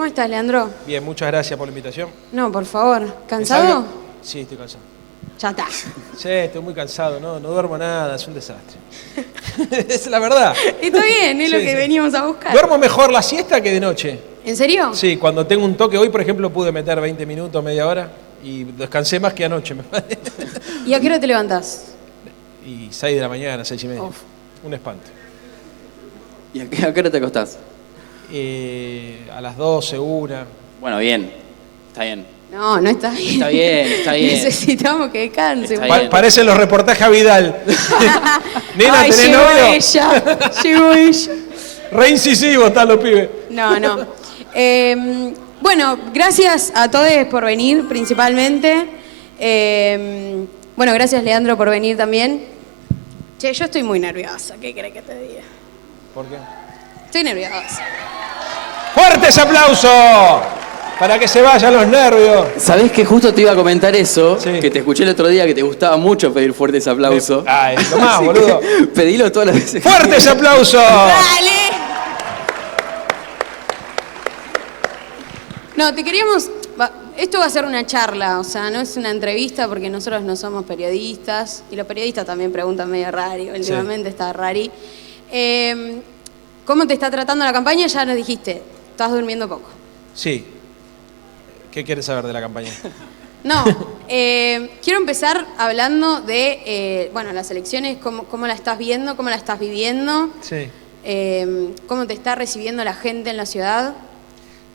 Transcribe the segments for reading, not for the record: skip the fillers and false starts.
¿Cómo estás, Leandro? Bien, muchas gracias por la invitación. No, por favor. ¿Cansado? Sí, estoy cansado. Ya está. Sí, estoy muy cansado, no duermo nada, es un desastre. Es la verdad. Está bien, es lo que veníamos a buscar. Duermo mejor la siesta que de noche. ¿En serio? Sí, cuando tengo un toque, hoy por ejemplo pude meter 20 minutos, media hora, y descansé más que anoche, me parece. ¿Y a qué hora te levantás? Y 6 de la mañana, 6:30. Uf. Un espanto. ¿Y a qué hora te acostás? A las 12, 1. Bueno, bien. Está bien. No, no está bien. Está bien, está bien. Necesitamos que descanse. Está bien. Parecen los reportajes a Vidal. Nena, Ay, ¿tenés llegó novio? ella. Llegó ella. Re incisivos están los pibes. No. Bueno, gracias a todos por venir, principalmente. Bueno, gracias, Leandro, por venir también. Che, yo estoy muy nerviosa. ¿Qué querés que te diga? ¿Por qué? Estoy nerviosa. ¡Fuertes aplausos! Para que se vayan los nervios. ¿Sabés que justo te iba a comentar eso? Sí. Que te escuché el otro día que te gustaba mucho pedir fuertes aplausos. Ay, lo más, Así boludo. que pedilo todas las veces. ¡Fuertes aplausos! ¡Dale! No, te queríamos... Esto va a ser una charla, o sea, no es una entrevista porque nosotros no somos periodistas y los periodistas también preguntan medio raro, últimamente está rari. ¿Cómo te está tratando la campaña? Ya nos dijiste, estás durmiendo poco. Sí. ¿Qué quieres saber de la campaña? No, quiero empezar hablando de, bueno, las elecciones, cómo la estás viendo, cómo la estás viviendo, Sí. cómo te está recibiendo la gente en la ciudad.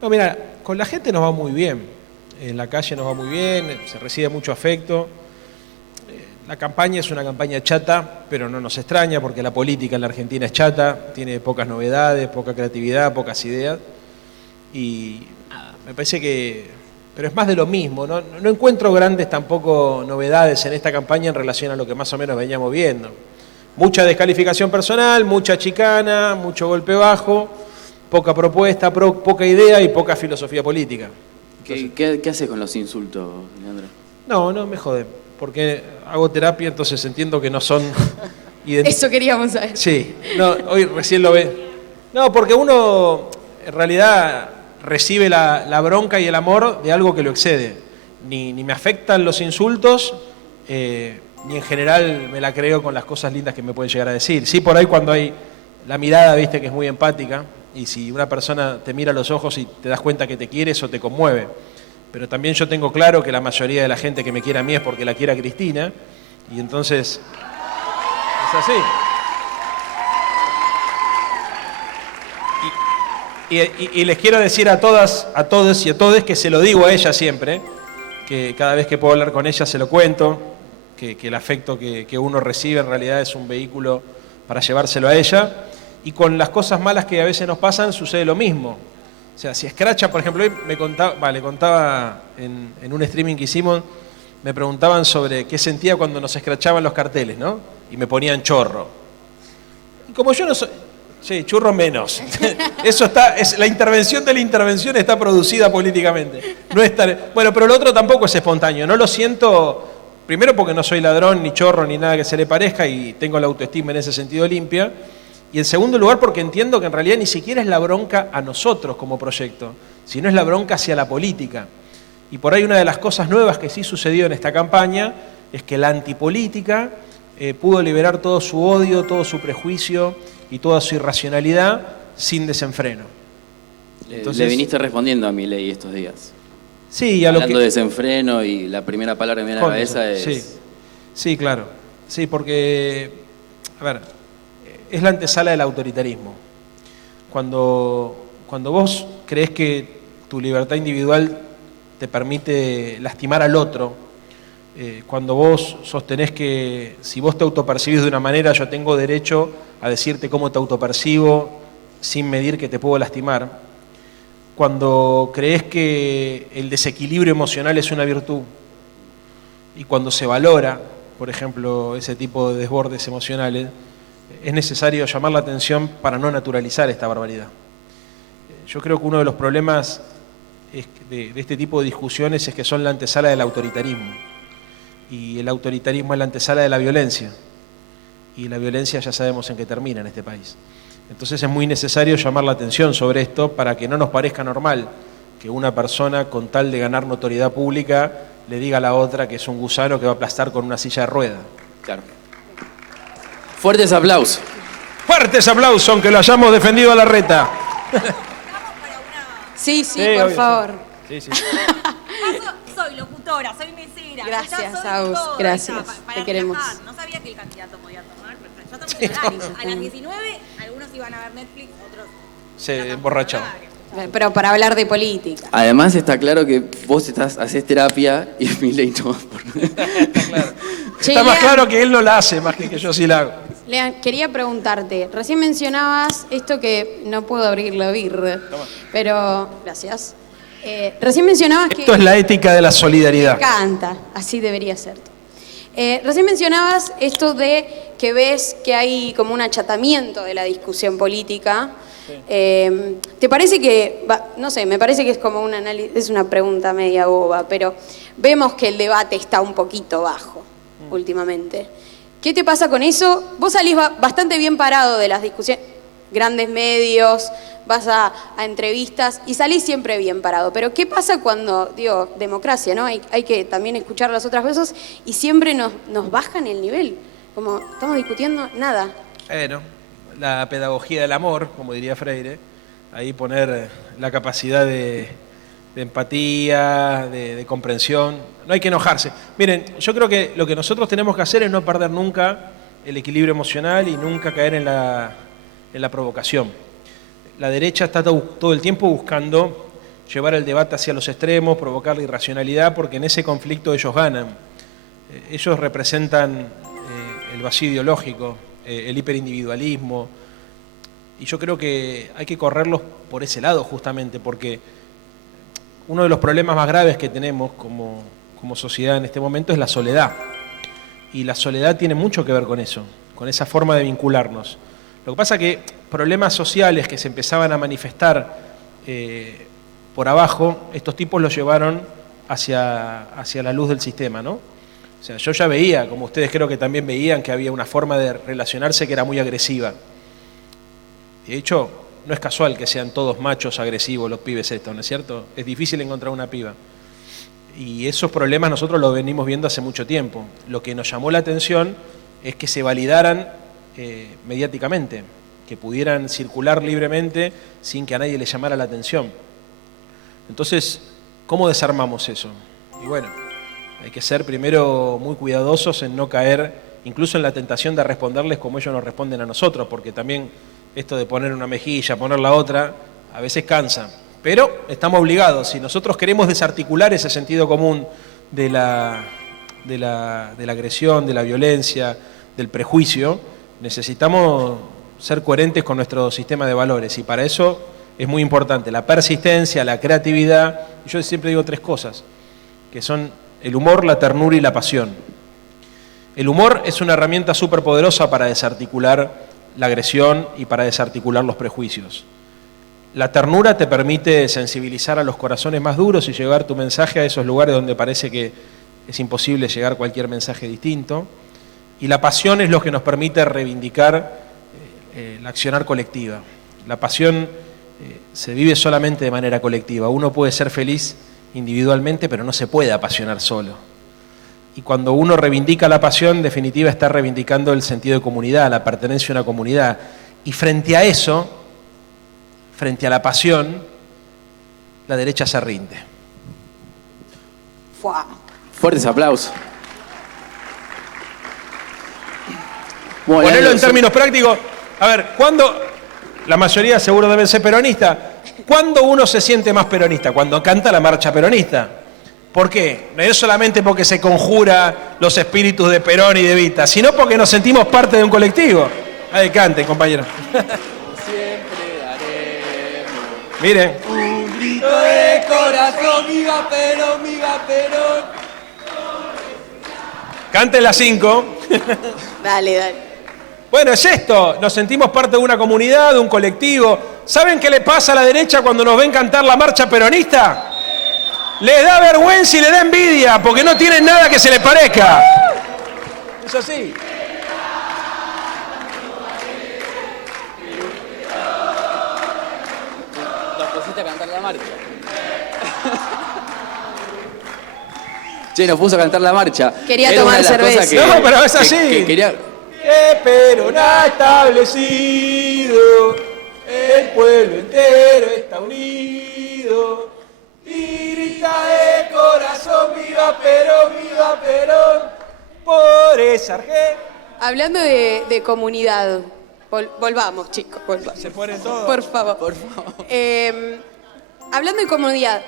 No, mira, con la gente nos va muy bien. En la calle nos va muy bien, se recibe mucho afecto. La campaña es una campaña chata, pero no nos extraña porque la política en la Argentina es chata, tiene pocas novedades, poca creatividad, pocas ideas. Y me parece que... Pero es más de lo mismo, no encuentro grandes tampoco novedades en esta campaña en relación a lo que más o menos veníamos viendo. Mucha descalificación personal, mucha chicana, mucho golpe bajo, poca propuesta, poca idea y poca filosofía política. ¿Qué haces con los insultos, Leandro? No me joden, porque hago terapia, entonces entiendo que no son... Eso queríamos saber. Sí, no, hoy recién lo ve. No, porque uno en realidad recibe la bronca y el amor de algo que lo excede. Ni me afectan los insultos, ni en general me la creo con las cosas lindas que me pueden llegar a decir. Sí, por ahí cuando hay la mirada, viste, que es muy empática, y si una persona te mira a los ojos y te das cuenta que te quiere, eso te conmueve. Pero también yo tengo claro que la mayoría de la gente que me quiere a mí es porque la quiere a Cristina, y entonces es así. Y les quiero decir a todas, a todos y a todes que se lo digo a ella siempre, que cada vez que puedo hablar con ella se lo cuento, que el afecto que uno recibe en realidad es un vehículo para llevárselo a ella. Y con las cosas malas que a veces nos pasan sucede lo mismo. O sea, si escracha, por ejemplo, hoy le contaba en un streaming que hicimos, me preguntaban sobre qué sentía cuando nos escrachaban los carteles, ¿no? Y me ponían chorro. Y como yo no soy... Sí, churro menos. Eso la intervención de la intervención está producida políticamente. No es bueno, pero lo otro tampoco es espontáneo. No lo siento, primero porque no soy ladrón, ni chorro, ni nada que se le parezca, y tengo la autoestima en ese sentido limpia. Y en segundo lugar, porque entiendo que en realidad ni siquiera es la bronca a nosotros como proyecto, sino es la bronca hacia la política. Y por ahí una de las cosas nuevas que sí sucedió en esta campaña es que la antipolítica pudo liberar todo su odio, todo su prejuicio y toda su irracionalidad sin desenfreno. Entonces, le viniste respondiendo a Milei estos días. Sí, a lo que... Hablando de desenfreno y la primera palabra que me viene a la cabeza es... Sí, claro. Sí, porque, a ver, es la antesala del autoritarismo. Cuando vos creés que tu libertad individual te permite lastimar al otro, cuando vos sostenés que si vos te autopercibís de una manera, yo tengo derecho a decirte cómo te autopercibo sin medir que te puedo lastimar, cuando creés que el desequilibrio emocional es una virtud y cuando se valora, por ejemplo, ese tipo de desbordes emocionales, es necesario llamar la atención para no naturalizar esta barbaridad. Yo creo que uno de los problemas de este tipo de discusiones es que son la antesala del autoritarismo. Y el autoritarismo es la antesala de la violencia. Y la violencia ya sabemos en qué termina en este país. Entonces es muy necesario llamar la atención sobre esto para que no nos parezca normal que una persona, con tal de ganar notoriedad pública, le diga a la otra que es un gusano que va a aplastar con una silla de rueda. Claro. Fuertes aplausos. Fuertes aplausos, aunque lo hayamos defendido a la reta. Sí, Sí, por obvio, favor. Sí, sí. Soy locutora, soy mesera. Gracias, ya soy Agus, todo, gracias, para te queremos. relajar. No sabía que el candidato podía tomar, pero ya estamos en horario. A las 19, algunos iban a ver Netflix, otros... Se emborracharon. Pero para hablar de política. Además está claro que vos haces terapia y Milei no. Che, Está más Lean, claro que él no la hace, más que yo sí la hago. Lean, quería preguntarte, recién mencionabas esto que no puedo abrir la birra, pero gracias. Recién mencionabas que... Esto es la ética de la solidaridad. Me encanta, así debería ser. Recién mencionabas esto de que ves que hay como un achatamiento de la discusión política. ¿Te parece que, no sé, me parece que es como un análisis, es una pregunta media boba, pero vemos que el debate está un poquito bajo últimamente? ¿Qué te pasa con eso? Vos salís bastante bien parado de las discusiones, grandes medios, vas a entrevistas y salís siempre bien parado. Pero ¿qué pasa cuando, digo, democracia, ¿no? Hay que también escuchar las otras voces y siempre nos bajan el nivel. Como estamos discutiendo nada. Bueno, la pedagogía del amor, como diría Freire, ahí poner la capacidad de empatía, de comprensión. No hay que enojarse. Miren, yo creo que lo que nosotros tenemos que hacer es no perder nunca el equilibrio emocional y nunca caer en la provocación. La derecha está todo el tiempo buscando llevar el debate hacia los extremos, provocar la irracionalidad, porque en ese conflicto ellos ganan. Ellos representan el vacío ideológico, el hiperindividualismo, y yo creo que hay que correrlos por ese lado justamente, porque uno de los problemas más graves que tenemos como sociedad en este momento es la soledad, y la soledad tiene mucho que ver con eso, con esa forma de vincularnos. Lo que pasa es que problemas sociales que se empezaban a manifestar por abajo, estos tipos los llevaron hacia la luz del sistema, ¿no? O sea, yo ya veía, como ustedes creo que también veían, que había una forma de relacionarse que era muy agresiva. De hecho, no es casual que sean todos machos agresivos los pibes estos, ¿no es cierto? Es difícil encontrar una piba. Y esos problemas nosotros los venimos viendo hace mucho tiempo. Lo que nos llamó la atención es que se validaran mediáticamente, que pudieran circular libremente sin que a nadie le llamara la atención. Entonces, ¿cómo desarmamos eso? Y bueno, hay que ser primero muy cuidadosos en no caer incluso en la tentación de responderles como ellos nos responden a nosotros, porque también esto de poner una mejilla, poner la otra, a veces cansa. Pero estamos obligados, si nosotros queremos desarticular ese sentido común de la agresión, de la violencia, del prejuicio, necesitamos ser coherentes con nuestro sistema de valores, y para eso es muy importante la persistencia, la creatividad. Y yo siempre digo tres cosas, que son el humor, la ternura y la pasión. El humor es una herramienta súper poderosa para desarticular la agresión y para desarticular los prejuicios. La ternura te permite sensibilizar a los corazones más duros y llevar tu mensaje a esos lugares donde parece que es imposible llegar cualquier mensaje distinto. Y la pasión es lo que nos permite reivindicar la accionar colectiva. La pasión se vive solamente de manera colectiva. Uno puede ser feliz individualmente, pero no se puede apasionar solo. Y cuando uno reivindica la pasión, en definitiva está reivindicando el sentido de comunidad, la pertenencia a una comunidad. Y frente a eso, frente a la pasión, la derecha se rinde. ¡Fua! Fuertes aplausos. Bueno, Ponerlo en términos prácticos, a ver, ¿cuándo? La mayoría seguro deben ser peronistas. ¿Cuándo uno se siente más peronista? Cuando canta la marcha peronista. ¿Por qué? No es solamente porque se conjura los espíritus de Perón y de Evita, sino porque nos sentimos parte de un colectivo. Ahí canten, compañeros. Siempre daremos Miren. un grito de corazón, viva Perón, viva Perón. Canten las 5. Dale. Bueno, es esto, nos sentimos parte de una comunidad, de un colectivo. ¿Saben qué le pasa a la derecha cuando nos ven cantar la marcha peronista? Les da vergüenza y les da envidia, porque no tienen nada que se les parezca. Es así. Los pusiste a cantar la marcha. Che, nos puso a cantar la marcha. Quería Era tomar una de las cerveza. cosas que- No, pero es que- así. que quería... Perón ha establecido, el pueblo entero está unido. Y grita de corazón, viva Perón, por esa Argentina. Hablando de comunidad, volvamos, chicos, volvamos. Se ponen todos. Por favor. Por favor. Hablando de comodidad,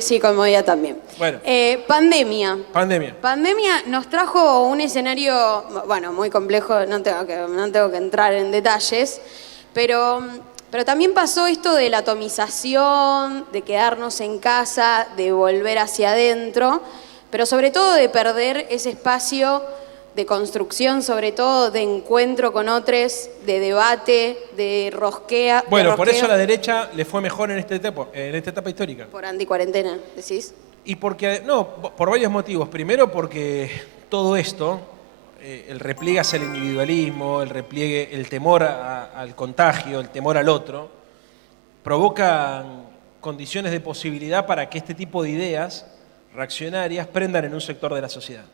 sí, comodidad también. Bueno. Pandemia. Pandemia. Pandemia nos trajo un escenario, bueno, muy complejo, no tengo que entrar en detalles, pero también pasó esto de la atomización, de quedarnos en casa, de volver hacia adentro, pero sobre todo de perder ese espacio de construcción, sobre todo de encuentro con otros, de debate, de rosquea. Bueno, de por rosqueo. eso a la derecha le fue mejor en esta etapa histórica. Por anticuarentena, decís. Y porque, no, por varios motivos. Primero porque todo esto, el repliegue hacia el individualismo, el repliegue, el temor al contagio, el temor al otro, provocan condiciones de posibilidad para que este tipo de ideas reaccionarias prendan en un sector de la sociedad.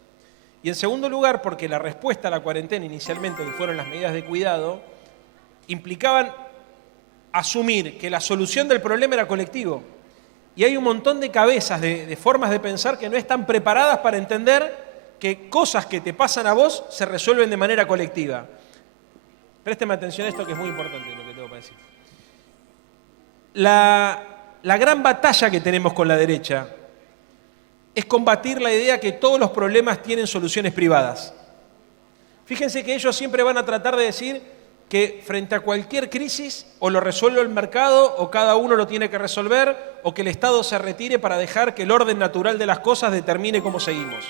Y en segundo lugar, porque la respuesta a la cuarentena inicialmente, que fueron las medidas de cuidado, implicaban asumir que la solución del problema era colectivo. Y hay un montón de cabezas, de formas de pensar que no están preparadas para entender que cosas que te pasan a vos se resuelven de manera colectiva. Présteme atención a esto que es muy importante lo que tengo para decir. La gran batalla que tenemos con la derecha es combatir la idea que todos los problemas tienen soluciones privadas. Fíjense que ellos siempre van a tratar de decir que frente a cualquier crisis o lo resuelve el mercado o cada uno lo tiene que resolver o que el Estado se retire para dejar que el orden natural de las cosas determine cómo seguimos.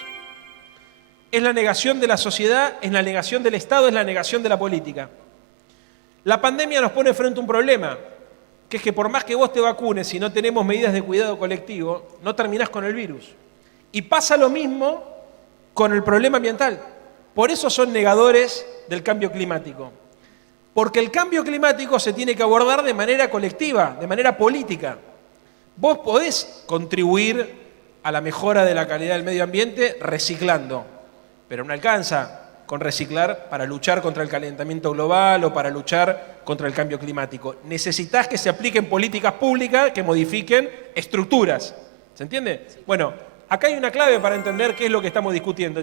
Es la negación de la sociedad, es la negación del Estado, es la negación de la política. La pandemia nos pone frente a un problema, que es que por más que vos te vacunes, si no tenemos medidas de cuidado colectivo, no terminás con el virus. Y pasa lo mismo con el problema ambiental. Por eso son negadores del cambio climático. Porque el cambio climático se tiene que abordar de manera colectiva, de manera política. Vos podés contribuir a la mejora de la calidad del medio ambiente reciclando, pero no alcanza con reciclar para luchar contra el calentamiento global o para luchar contra el cambio climático. Necesitás que se apliquen políticas públicas que modifiquen estructuras. ¿Se entiende? Bueno, acá hay una clave para entender qué es lo que estamos discutiendo,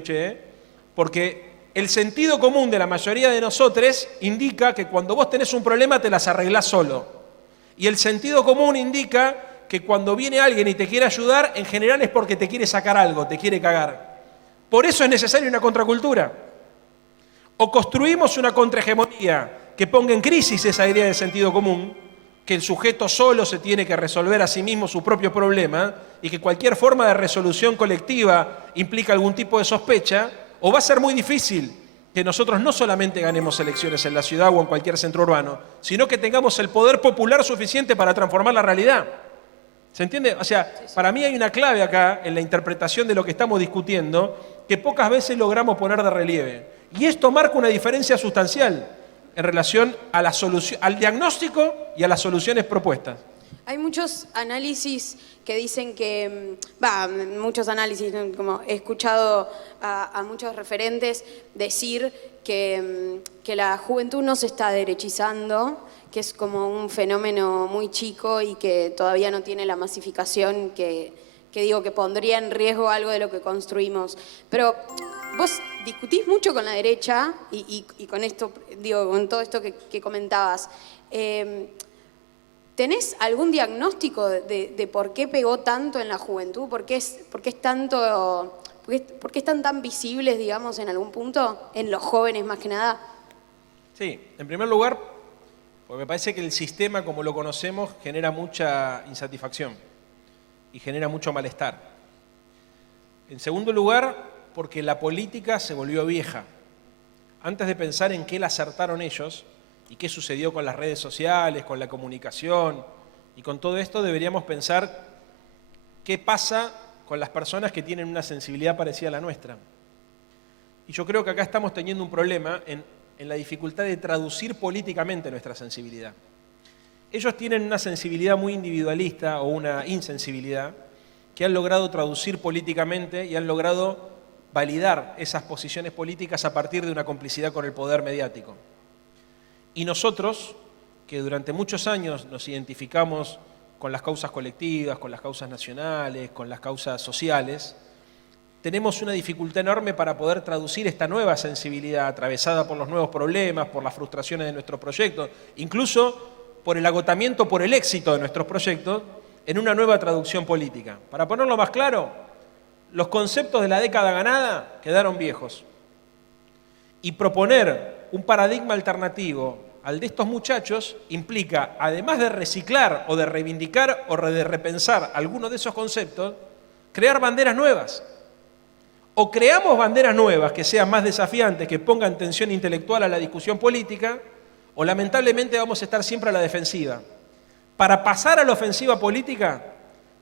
porque el sentido común de la mayoría de nosotros indica que cuando vos tenés un problema te las arreglás solo. Y el sentido común indica que cuando viene alguien y te quiere ayudar, en general es porque te quiere sacar algo, te quiere cagar. Por eso es necesaria una contracultura. O construimos una contrahegemonía que ponga en crisis esa idea de sentido común, que el sujeto solo se tiene que resolver a sí mismo su propio problema y que cualquier forma de resolución colectiva implica algún tipo de sospecha, o va a ser muy difícil que nosotros no solamente ganemos elecciones en la ciudad o en cualquier centro urbano, sino que tengamos el poder popular suficiente para transformar la realidad. ¿Se entiende? O sea, para mí hay una clave acá en la interpretación de lo que estamos discutiendo que pocas veces logramos poner de relieve. Y esto marca una diferencia sustancial en relación a la solución, al diagnóstico y a las soluciones propuestas. Hay muchos análisis que dicen que, muchos análisis, ¿no? Como he escuchado a muchos referentes decir que la juventud no se está derechizando, que es como un fenómeno muy chico y que todavía no tiene la masificación que digo que pondría en riesgo algo de lo que construimos. Pero vos discutís mucho con la derecha y con esto, digo, con todo esto que comentabas. ¿Tenés algún diagnóstico de por qué pegó tanto en la juventud? ¿Por qué están tan visibles, digamos, en algún punto? En los jóvenes más que nada. Sí, en primer lugar, porque me parece que el sistema como lo conocemos genera mucha insatisfacción y genera mucho malestar. En segundo lugar, porque la política se volvió vieja. Antes de pensar en qué la acertaron ellos y qué sucedió con las redes sociales, con la comunicación y con todo esto, deberíamos pensar qué pasa con las personas que tienen una sensibilidad parecida a la nuestra. Y yo creo que acá estamos teniendo un problema en la dificultad de traducir políticamente nuestra sensibilidad. Ellos tienen una sensibilidad muy individualista o una insensibilidad que han logrado traducir políticamente y han logrado validar esas posiciones políticas a partir de una complicidad con el poder mediático. Y nosotros, que durante muchos años nos identificamos con las causas colectivas, con las causas nacionales, con las causas sociales, tenemos una dificultad enorme para poder traducir esta nueva sensibilidad atravesada por los nuevos problemas, por las frustraciones de nuestros proyectos, incluso por el agotamiento, por el éxito de nuestros proyectos, en una nueva traducción política. Para ponerlo más claro, los conceptos de la década ganada quedaron viejos. Y proponer un paradigma alternativo al de estos muchachos implica, además de reciclar o de reivindicar o de repensar algunos de esos conceptos, crear banderas nuevas. O creamos banderas nuevas que sean más desafiantes, que pongan tensión intelectual a la discusión política, o lamentablemente vamos a estar siempre a la defensiva. Para pasar a la ofensiva política,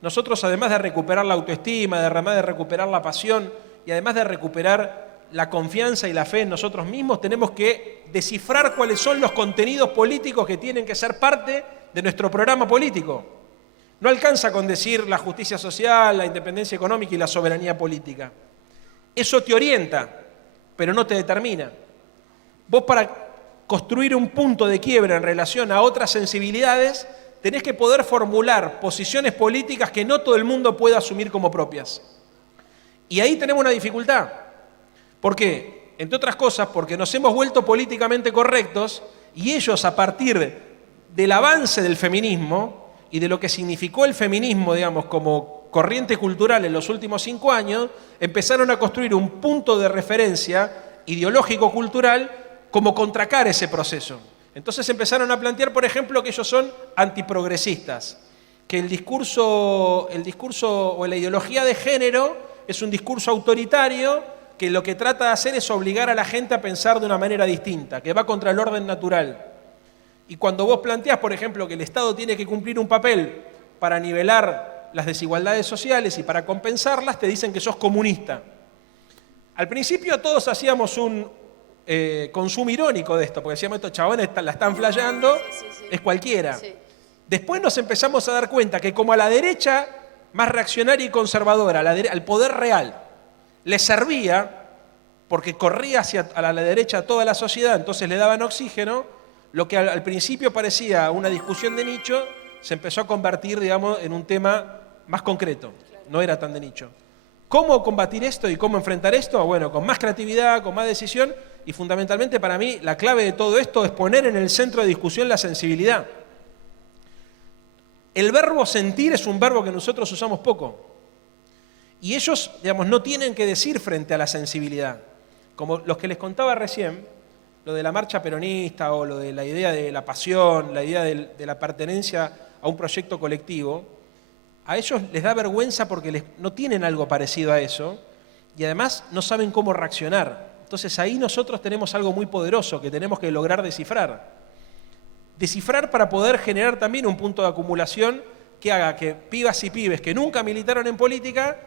nosotros además de recuperar la autoestima, además de recuperar la pasión y además de recuperar la confianza y la fe en nosotros mismos, tenemos que descifrar cuáles son los contenidos políticos que tienen que ser parte de nuestro programa político. No alcanza con decir la justicia social, la independencia económica y la soberanía política. Eso te orienta, pero no te determina. Vos para construir un punto de quiebra en relación a otras sensibilidades, tenés que poder formular posiciones políticas que no todo el mundo pueda asumir como propias. Y ahí tenemos una dificultad. ¿Por qué? Entre otras cosas, porque nos hemos vuelto políticamente correctos y ellos, a partir del avance del feminismo y de lo que significó el feminismo, digamos, como corriente cultural en los últimos 5 años, empezaron a construir un punto de referencia ideológico-cultural como contracar ese proceso. Entonces empezaron a plantear, por ejemplo, que ellos son antiprogresistas, que el discurso o la ideología de género es un discurso autoritario que lo que trata de hacer es obligar a la gente a pensar de una manera distinta, que va contra el orden natural. Y cuando vos planteás, por ejemplo, que el Estado tiene que cumplir un papel para nivelar las desigualdades sociales y para compensarlas, te dicen que sos comunista. Al principio todos hacíamos un consumo irónico de esto, porque decíamos, estos chabones la están flayando, sí. Es cualquiera. Sí. Después nos empezamos a dar cuenta que como a la derecha más reaccionaria y conservadora, al poder real, le servía, porque corría a la derecha toda la sociedad, entonces le daban oxígeno, lo que al principio parecía una discusión de nicho, se empezó a convertir, digamos, en un tema más concreto, no era tan de nicho. ¿Cómo combatir esto y cómo enfrentar esto? Bueno, con más creatividad, con más decisión y fundamentalmente para mí la clave de todo esto es poner en el centro de discusión la sensibilidad. El verbo sentir es un verbo que nosotros usamos poco y ellos, digamos, no tienen que decir frente a la sensibilidad. Como los que les contaba recién, lo de la marcha peronista o lo de la idea de la pasión, la idea de la pertenencia a un proyecto colectivo, a ellos les da vergüenza porque no tienen algo parecido a eso y además no saben cómo reaccionar. Entonces ahí nosotros tenemos algo muy poderoso que tenemos que lograr descifrar. Descifrar para poder generar también un punto de acumulación que haga que pibas y pibes que nunca militaron en política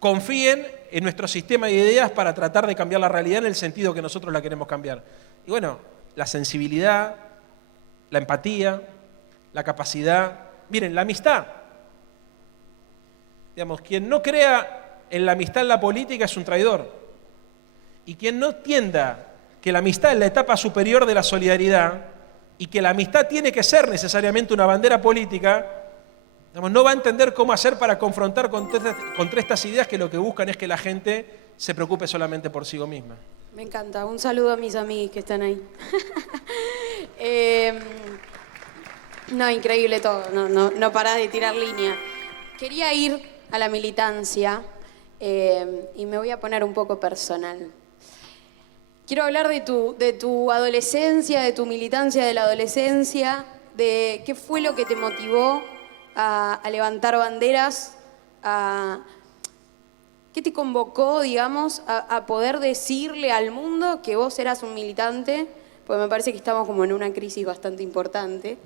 confíen en nuestro sistema de ideas para tratar de cambiar la realidad en el sentido que nosotros la queremos cambiar. Y bueno, la sensibilidad, la empatía, la capacidad. Miren, la amistad. Digamos, quien no crea en la amistad en la política es un traidor. Y quien no entienda que la amistad es la etapa superior de la solidaridad y que la amistad tiene que ser necesariamente una bandera política, digamos, no va a entender cómo hacer para confrontar contra estas ideas que lo que buscan es que la gente se preocupe solamente por sí misma. Me encanta. Un saludo a mis amigos que están ahí. No, increíble todo. No parás de tirar línea. Quería ir a la militancia y me voy a poner un poco personal. Quiero hablar de tu adolescencia, de tu militancia de la adolescencia, de qué fue lo que te motivó a levantar banderas, qué te convocó, digamos, a poder decirle al mundo que vos eras un militante, porque me parece que estamos como en una crisis bastante importante,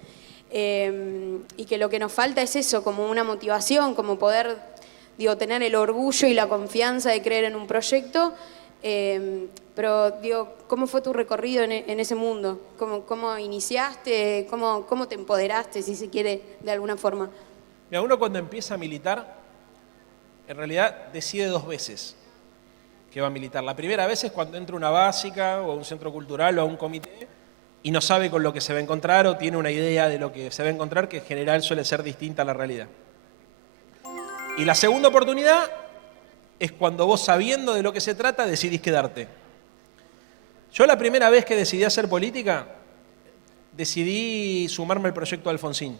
y que lo que nos falta es eso, como una motivación, como poder, tener el orgullo y la confianza de creer en un proyecto. Pero digo, ¿cómo fue tu recorrido en ese mundo? ¿Cómo iniciaste? ¿Cómo te empoderaste, si se quiere, de alguna forma? Mira, uno cuando empieza a militar, en realidad decide 2 veces que va a militar. La primera vez es cuando entra a una básica o a un centro cultural o a un comité y no sabe con lo que se va a encontrar o tiene una idea de lo que se va a encontrar que en general suele ser distinta a la realidad. Y la segunda oportunidad es cuando vos, sabiendo de lo que se trata, decidís quedarte. Yo la primera vez que decidí hacer política, decidí sumarme al proyecto Alfonsín,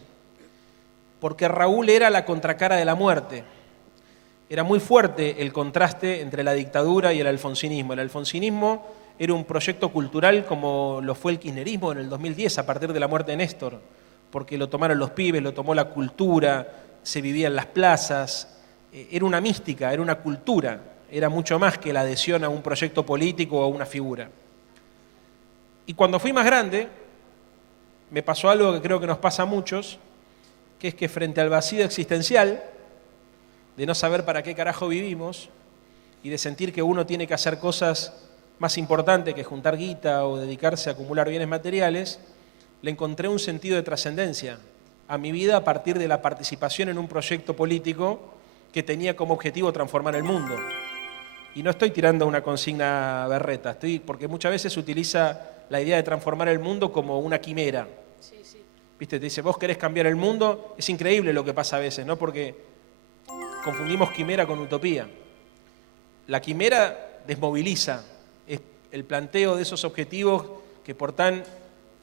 porque Raúl era la contracara de la muerte. Era muy fuerte el contraste entre la dictadura y el alfonsinismo. El alfonsinismo era un proyecto cultural como lo fue el kirchnerismo en el 2010, a partir de la muerte de Néstor, porque lo tomaron los pibes, lo tomó la cultura, se vivía en las plazas, era una mística, era una cultura, era mucho más que la adhesión a un proyecto político o a una figura. Y cuando fui más grande, me pasó algo que creo que nos pasa a muchos, que es que frente al vacío existencial, de no saber para qué carajo vivimos y de sentir que uno tiene que hacer cosas más importantes que juntar guita o dedicarse a acumular bienes materiales, le encontré un sentido de trascendencia a mi vida a partir de la participación en un proyecto político que tenía como objetivo transformar el mundo. Y no estoy tirando una consigna berreta, porque muchas veces se utiliza la idea de transformar el mundo como una quimera. Sí, sí. ¿Viste? Te dice, vos querés cambiar el mundo, es increíble lo que pasa a veces, ¿no? Porque confundimos quimera con utopía. La quimera desmoviliza, es el planteo de esos objetivos que por tan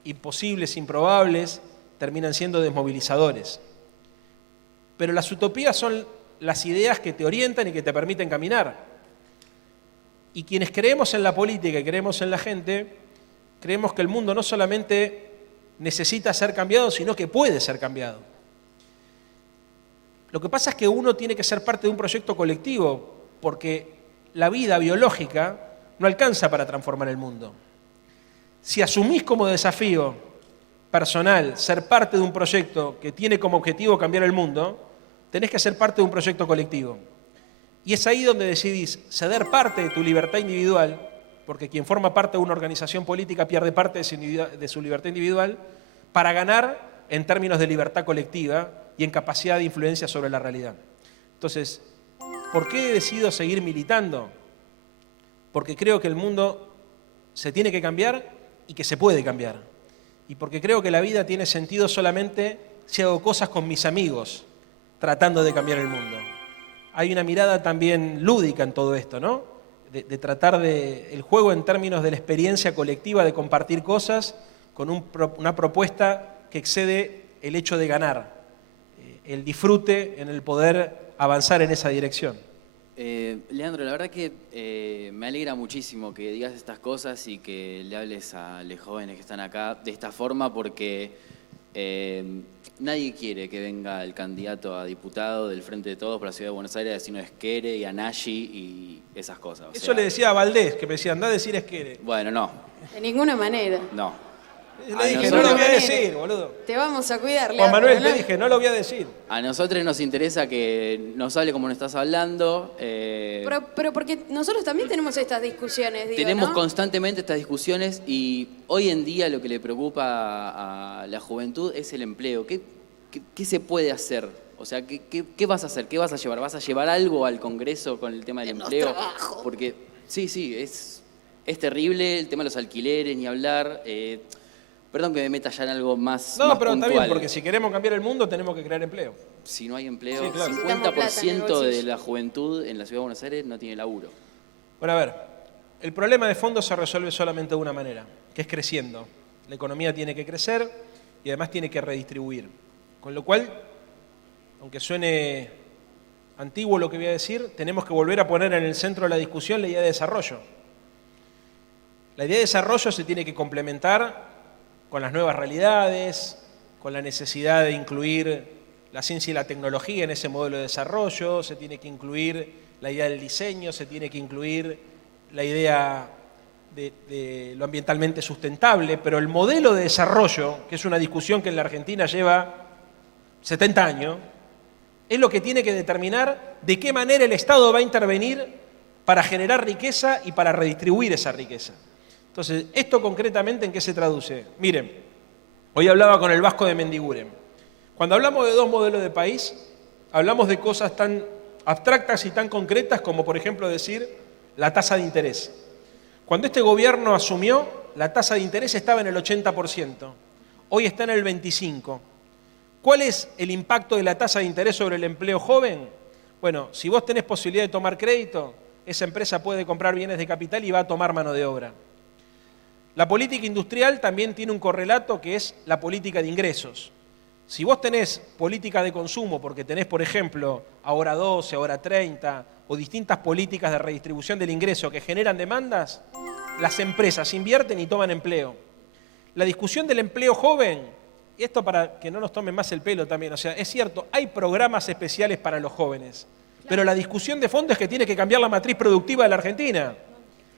imposibles, improbables, terminan siendo desmovilizadores. Pero las utopías son las ideas que te orientan y que te permiten caminar. Y quienes creemos en la política y creemos en la gente, creemos que el mundo no solamente necesita ser cambiado, sino que puede ser cambiado. Lo que pasa es que uno tiene que ser parte de un proyecto colectivo, porque la vida biológica no alcanza para transformar el mundo. Si asumís como desafío personal ser parte de un proyecto que tiene como objetivo cambiar el mundo, tenés que ser parte de un proyecto colectivo. Y es ahí donde decidís ceder parte de tu libertad individual, porque quien forma parte de una organización política pierde parte de su libertad individual, para ganar en términos de libertad colectiva y en capacidad de influencia sobre la realidad. Entonces, ¿por qué he decidido seguir militando? Porque creo que el mundo se tiene que cambiar y que se puede cambiar. Y porque creo que la vida tiene sentido solamente si hago cosas con mis amigos, tratando de cambiar el mundo. Hay una mirada también lúdica en todo esto, ¿no? De tratar el juego en términos de la experiencia colectiva, de compartir cosas con una propuesta que excede el hecho de ganar, el disfrute en el poder avanzar en esa dirección. Leandro, la verdad que me alegra muchísimo que digas estas cosas y que le hables a los jóvenes que están acá de esta forma, porque nadie quiere que venga el candidato a diputado del Frente de Todos por la Ciudad de Buenos Aires a decirnos Esquere y a Nashi y esas cosas. Eso le decía a Valdés, que me decía, andá a decir Esquere. Bueno, no. De ninguna manera. No. Le dije, no lo voy a decir, boludo. Te vamos a cuidar, Juan Leandro, Manuel, ¿no? te dije, no lo voy a decir. A nosotros nos interesa que nos hable como nos estás hablando. Pero porque nosotros también tenemos estas discusiones, digo, Tenemos ¿no? constantemente estas discusiones y hoy en día lo que le preocupa a la juventud es el empleo. ¿Qué se puede hacer? O sea, ¿qué vas a hacer? ¿Qué vas a llevar? ¿Vas a llevar algo al Congreso con el tema del empleo? Trabajo. Porque sí, es terrible el tema de los alquileres, ni hablar. Perdón que me meta ya en algo más No, más pero está puntual. bien, porque si queremos cambiar el mundo tenemos que crear empleo. Si no hay empleo, Sí, claro. Necesitamos plata en el 50% de bolsillo. la juventud en la Ciudad de Buenos Aires no tiene laburo. Bueno, a ver, el problema de fondo se resuelve solamente de una manera, que es creciendo. La economía tiene que crecer y además tiene que redistribuir. Con lo cual, aunque suene antiguo lo que voy a decir, tenemos que volver a poner en el centro de la discusión la idea de desarrollo. La idea de desarrollo se tiene que complementar con las nuevas realidades, con la necesidad de incluir la ciencia y la tecnología en ese modelo de desarrollo, se tiene que incluir la idea del diseño, se tiene que incluir la idea de lo ambientalmente sustentable, pero el modelo de desarrollo, que es una discusión que en la Argentina lleva 70 años, es lo que tiene que determinar de qué manera el Estado va a intervenir para generar riqueza y para redistribuir esa riqueza. Entonces, ¿esto concretamente en qué se traduce? Miren, hoy hablaba con el Vasco de Mendiguren. Cuando hablamos de dos modelos de país, hablamos de cosas tan abstractas y tan concretas como, por ejemplo, decir la tasa de interés. Cuando este gobierno asumió, la tasa de interés estaba en el 80%, hoy está en el 25%. ¿Cuál es el impacto de la tasa de interés sobre el empleo joven? Bueno, si vos tenés posibilidad de tomar crédito, esa empresa puede comprar bienes de capital y va a tomar mano de obra. La política industrial también tiene un correlato que es la política de ingresos. Si vos tenés política de consumo, porque tenés, por ejemplo, ahora 12, ahora 30, o distintas políticas de redistribución del ingreso que generan demandas, las empresas invierten y toman empleo. La discusión del empleo joven, y esto para que no nos tomen más el pelo también, o sea, es cierto, hay programas especiales para los jóvenes, pero la discusión de fondo es que tiene que cambiar la matriz productiva de la Argentina.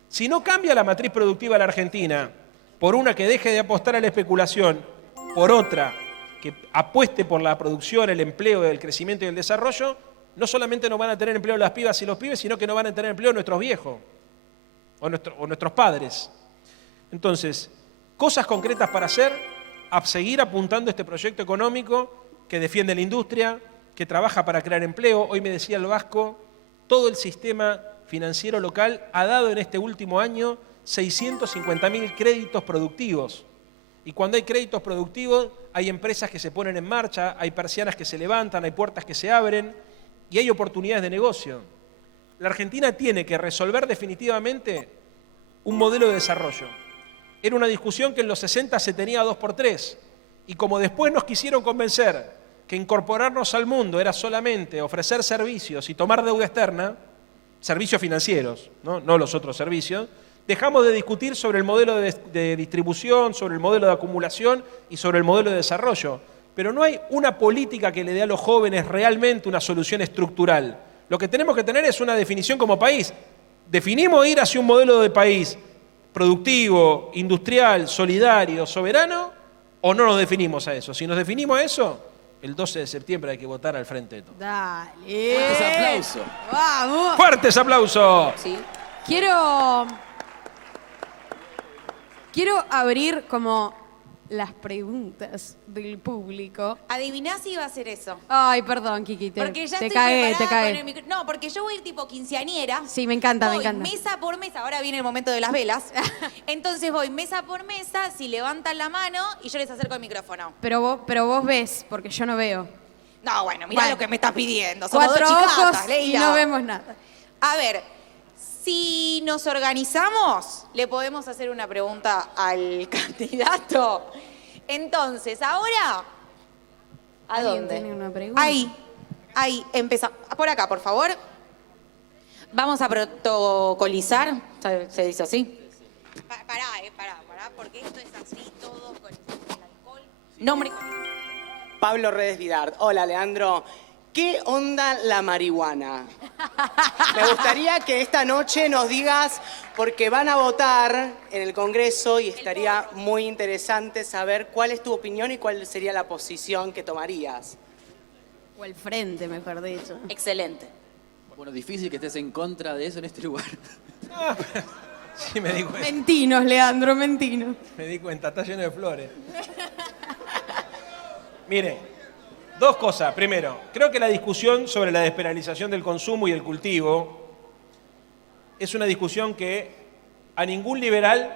Si no cambia la matriz productiva de la Argentina por una que deje de apostar a la especulación, por otra que apueste por la producción, el empleo, el crecimiento y el desarrollo, no solamente no van a tener empleo las pibas y los pibes, sino que no van a tener empleo nuestros viejos o nuestros padres. Entonces, cosas concretas para hacer, a seguir apuntando este proyecto económico que defiende la industria, que trabaja para crear empleo. Hoy me decía el Vasco, todo el sistema financiero local ha dado en este último año 650.000 créditos productivos. Y cuando hay créditos productivos, hay empresas que se ponen en marcha, hay persianas que se levantan, hay puertas que se abren y hay oportunidades de negocio. La Argentina tiene que resolver definitivamente un modelo de desarrollo. Era una discusión que en los 60 se tenía 2x3 y como después nos quisieron convencer que incorporarnos al mundo era solamente ofrecer servicios y tomar deuda externa, servicios financieros, no los otros servicios, dejamos de discutir sobre el modelo de distribución, sobre el modelo de acumulación y sobre el modelo de desarrollo. Pero no hay una política que le dé a los jóvenes realmente una solución estructural. Lo que tenemos que tener es una definición como país. ¿Definimos ir hacia un modelo de país productivo, industrial, solidario, soberano? ¿O no nos definimos a eso? Si nos definimos a eso, el 12 de septiembre hay que votar al frente de todo. Dale. Fuertes aplausos. Vamos. ¡Fuertes aplausos! Sí. Quiero abrir como las preguntas del público. Adiviná si iba a ser eso. Ay, perdón, Kiki, Porque ya te estoy cagué, preparada con el micro. No, porque yo voy a ir tipo quinceañera. Sí, me encanta, Voy me encanta. mesa por mesa, ahora viene el momento de las velas. Entonces voy mesa por mesa, si levantan la mano y yo les acerco el micrófono. Pero vos ves, porque yo no veo. No, bueno, mirá Bueno. lo que me estás pidiendo. Somos 4 dos chicatas, ojos y Leila. no vemos nada. A ver, si nos organizamos, le podemos hacer una pregunta al candidato. Entonces, ahora, ¿a ¿Alguien dónde? tiene una pregunta? Ahí, empezamos. Por acá, por favor. Vamos a protocolizar, ¿se dice así? Pará, porque esto es así, todo con el alcohol. Nombre. Pablo Redes Vidart. Hola, Leandro. ¿Qué onda la marihuana? Me gustaría que esta noche nos digas, porque van a votar en el Congreso y estaría muy interesante saber cuál es tu opinión y cuál sería la posición que tomarías. O el frente, mejor dicho. Excelente. Bueno, difícil que estés en contra de eso en este lugar. Sí, me di cuenta. Mentinos, Leandro, mentinos. Me di cuenta, está lleno de flores. Mire, dos cosas. Primero, creo que la discusión sobre la despenalización del consumo y el cultivo es una discusión que a ningún liberal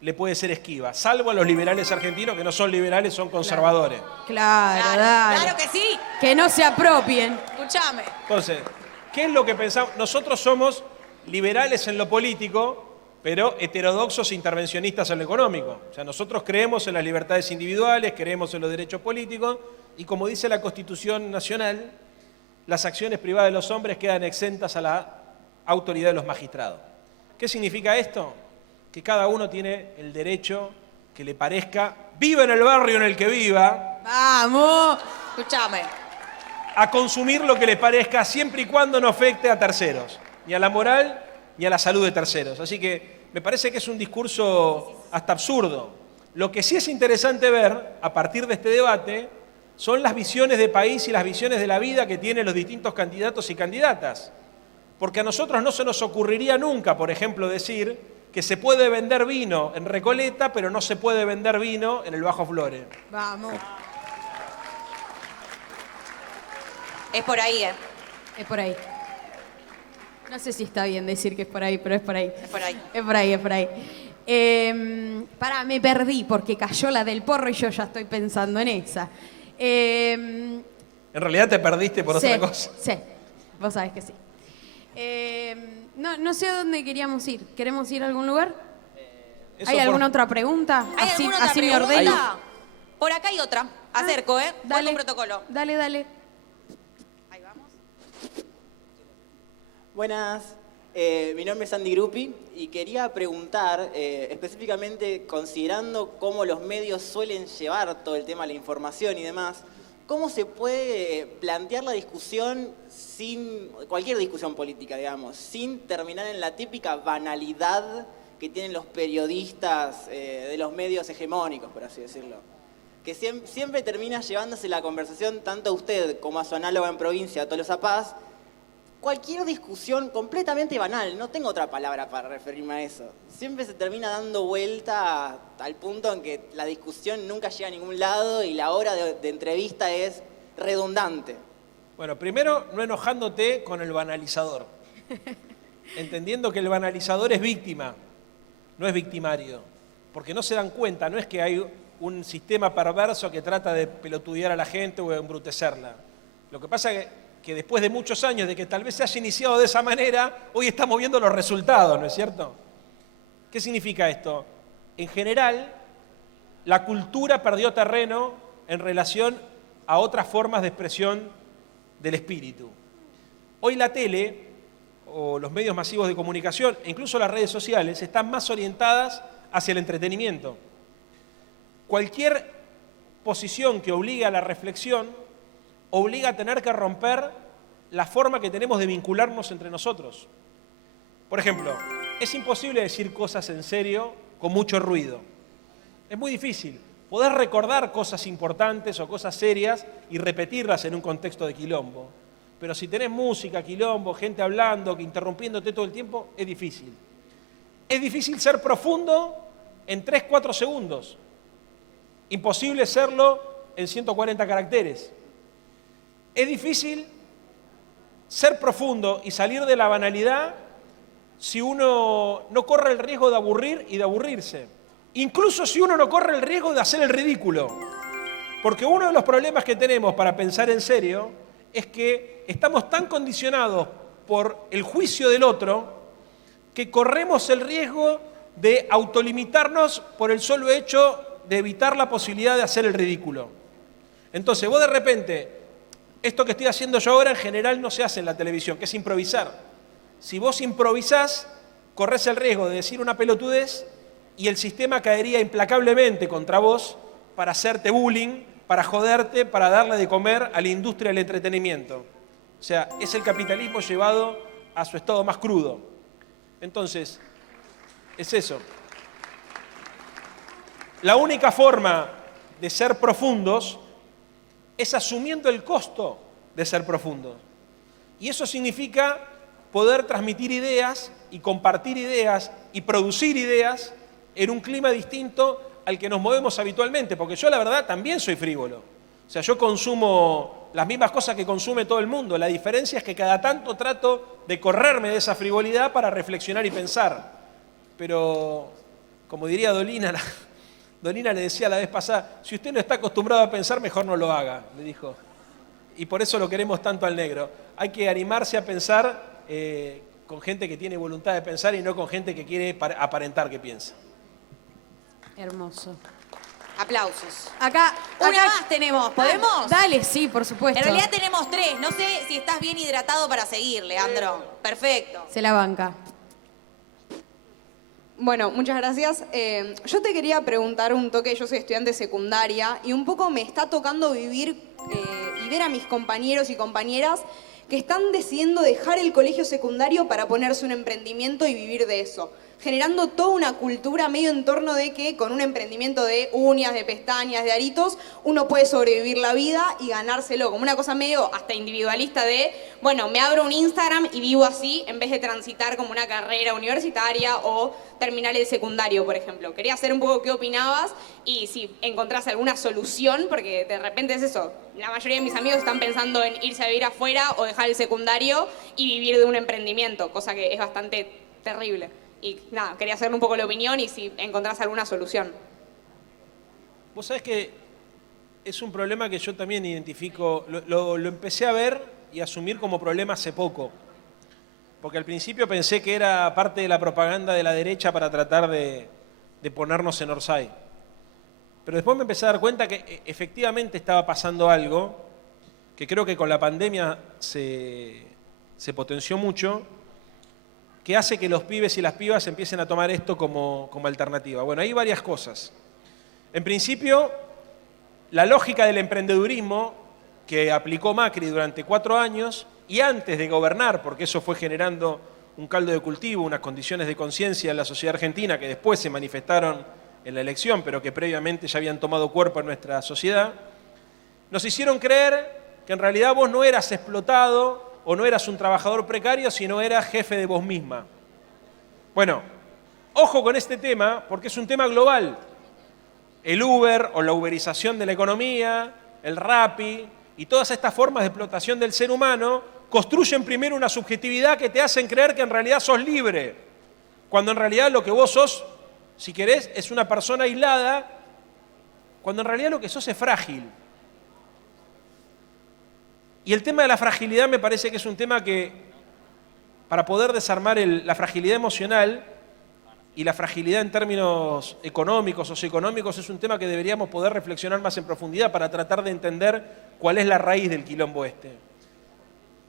le puede ser esquiva, salvo a los liberales argentinos que no son liberales, son conservadores. Claro, dale. Claro que sí. Que no se apropien. Escúchame. Entonces, ¿qué es lo que pensamos? Nosotros somos liberales en lo político, pero heterodoxos e intervencionistas en lo económico. O sea, nosotros creemos en las libertades individuales, creemos en los derechos políticos, y como dice la Constitución Nacional, las acciones privadas de los hombres quedan exentas a la autoridad de los magistrados. ¿Qué significa esto? Que cada uno tiene el derecho que le parezca, viva en el barrio en el que viva, ¡Vamos! Escúchame. a consumir lo que le parezca siempre y cuando no afecte a terceros, ni a la moral ni a la salud de terceros. Así que me parece que es un discurso hasta absurdo. Lo que sí es interesante ver, a partir de este debate, son las visiones de país y las visiones de la vida que tienen los distintos candidatos y candidatas. Porque a nosotros no se nos ocurriría nunca, por ejemplo, decir que se puede vender vino en Recoleta, pero no se puede vender vino en el Bajo Flores. Vamos. Es por ahí, ¿eh? Es por ahí. No sé si está bien decir que es por ahí, pero es por ahí. Es por ahí. Es por ahí, es por ahí. Pará, me perdí porque cayó la del porro y yo ya estoy pensando en esa. En realidad te perdiste por Sí, otra cosa. Sí, vos sabés que sí. No sé a dónde queríamos ir. ¿Queremos ir a algún lugar? Eso ¿Hay por- alguna otra pregunta? ¿Hay así alguna otra así me pregunta? ordeno. Por acá hay otra. Acerco, ¿eh? Voy Dale. con protocolo. Dale, dale. Ahí vamos. Buenas, mi nombre es Andy Gruppi y quería preguntar, específicamente considerando cómo los medios suelen llevar todo el tema de la información y demás, ¿cómo se puede plantear la discusión sin, cualquier discusión política, digamos, sin terminar en la típica banalidad que tienen los periodistas de los medios hegemónicos, por así decirlo? Que siempre termina llevándose la conversación, tanto a usted como a su análoga en provincia, a Tolosa Paz, cualquier discusión completamente banal, no tengo otra palabra para referirme a eso. Siempre se termina dando vuelta al punto en que la discusión nunca llega a ningún lado y la hora de entrevista es redundante. Bueno, primero, no enojándote con el banalizador. Entendiendo que el banalizador es víctima, no es victimario. Porque no se dan cuenta, no es que hay un sistema perverso que trata de pelotudear a la gente o de embrutecerla. Lo que pasa es que después de muchos años de que tal vez se haya iniciado de esa manera, hoy estamos viendo los resultados, ¿no es cierto? ¿Qué significa esto? En general, la cultura perdió terreno en relación a otras formas de expresión del espíritu. Hoy la tele, o los medios masivos de comunicación, e incluso las redes sociales, están más orientadas hacia el entretenimiento. Cualquier posición que obligue a la reflexión obliga a tener que romper la forma que tenemos de vincularnos entre nosotros. Por ejemplo, es imposible decir cosas en serio con mucho ruido. Es muy difícil. Podés recordar cosas importantes o cosas serias y repetirlas en un contexto de quilombo. Pero si tenés música, quilombo, gente hablando, interrumpiéndote todo el tiempo, es difícil. Es difícil ser profundo en 3-4 segundos. Imposible serlo en 140 caracteres. Es difícil ser profundo y salir de la banalidad si uno no corre el riesgo de aburrir y de aburrirse. Incluso si uno no corre el riesgo de hacer el ridículo. Porque uno de los problemas que tenemos para pensar en serio es que estamos tan condicionados por el juicio del otro que corremos el riesgo de autolimitarnos por el solo hecho de evitar la posibilidad de hacer el ridículo. Entonces, vos de repente, esto que estoy haciendo yo ahora en general no se hace en la televisión, que es improvisar. Si vos improvisás, corres el riesgo de decir una pelotudez y el sistema caería implacablemente contra vos para hacerte bullying, para joderte, para darle de comer a la industria del entretenimiento. O sea, es el capitalismo llevado a su estado más crudo. Entonces, es eso. La única forma de ser profundos es asumiendo el costo de ser profundos. Y eso significa poder transmitir ideas y compartir ideas y producir ideas en un clima distinto al que nos movemos habitualmente, porque yo la verdad también soy frívolo. O sea, yo consumo las mismas cosas que consume todo el mundo. La diferencia es que cada tanto trato de correrme de esa frivolidad para reflexionar y pensar. Pero, como diría Dolina, Dolina le decía la vez pasada, si usted no está acostumbrado a pensar, mejor no lo haga, le dijo. Y por eso lo queremos tanto al negro. Hay que animarse a pensar con gente que tiene voluntad de pensar y no con gente que quiere aparentar que piensa. Hermoso. Aplausos. Acá Una más tenemos, ¿podemos? Dale, sí, por supuesto. En realidad tenemos 3. No sé si estás bien hidratado para seguir, Leandro. Perfecto. Se la banca. Bueno, muchas gracias. Yo te quería preguntar un toque, yo soy estudiante secundaria y un poco me está tocando vivir y ver a mis compañeros y compañeras que están decidiendo dejar el colegio secundario para ponerse un emprendimiento y vivir de eso. generando toda una cultura medio en torno de que con un emprendimiento de uñas, de pestañas, de aritos, uno puede sobrevivir la vida y ganárselo, como una cosa medio hasta individualista de, bueno, me abro un Instagram y vivo así en vez de transitar como una carrera universitaria o terminar el secundario, por ejemplo. Quería saber un poco qué opinabas y si encontrás alguna solución, porque de repente es eso, la mayoría de mis amigos están pensando en irse a vivir afuera o dejar el secundario y vivir de un emprendimiento, cosa que es bastante terrible. Y nada, quería hacerle un poco la opinión y si encontrás alguna solución. Vos sabés que es un problema que yo también identifico, lo empecé a ver y asumir como problema hace poco. Porque al principio pensé que era parte de la propaganda de la derecha para tratar de ponernos en Orsay. Pero después me empecé a dar cuenta que efectivamente estaba pasando algo, que creo que con la pandemia se potenció mucho, que hace que los pibes y las pibas empiecen a tomar esto como alternativa. Bueno, hay varias cosas. En principio, la lógica del emprendedurismo que aplicó Macri durante 4 años y antes de gobernar, porque eso fue generando un caldo de cultivo, unas condiciones de conciencia en la sociedad argentina que después se manifestaron en la elección, pero que previamente ya habían tomado cuerpo en nuestra sociedad, nos hicieron creer que en realidad vos no eras explotado o no eras un trabajador precario, sino eras jefe de vos misma. Bueno, ojo con este tema, porque es un tema global. El Uber o la uberización de la economía, el Rappi y todas estas formas de explotación del ser humano construyen primero una subjetividad que te hacen creer que en realidad sos libre, cuando en realidad lo que vos sos, si querés, es una persona aislada, cuando en realidad lo que sos es frágil. Y el tema de la fragilidad me parece que es un tema que, para poder desarmar la fragilidad emocional y la fragilidad en términos económicos, socioeconómicos, es un tema que deberíamos poder reflexionar más en profundidad para tratar de entender cuál es la raíz del quilombo este.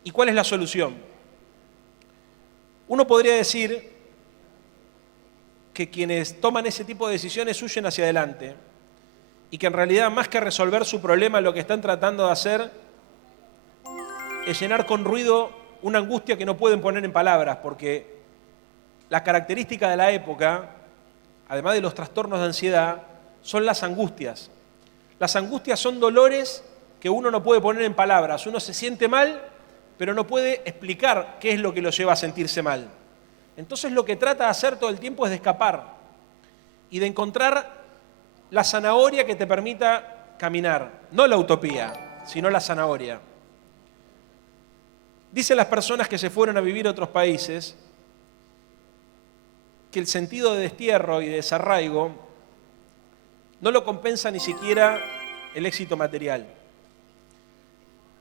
¿Y cuál es la solución? Uno podría decir que quienes toman ese tipo de decisiones huyen hacia adelante y que en realidad más que resolver su problema lo que están tratando de hacer es llenar con ruido una angustia que no pueden poner en palabras, porque la característica de la época, además de los trastornos de ansiedad, son las angustias. Las angustias son dolores que uno no puede poner en palabras. Uno se siente mal, pero no puede explicar qué es lo que lo lleva a sentirse mal. Entonces lo que trata de hacer todo el tiempo es de escapar y de encontrar la zanahoria que te permita caminar. No la utopía, sino la zanahoria. Dicen las personas que se fueron a vivir a otros países que el sentido de destierro y de desarraigo no lo compensa ni siquiera el éxito material.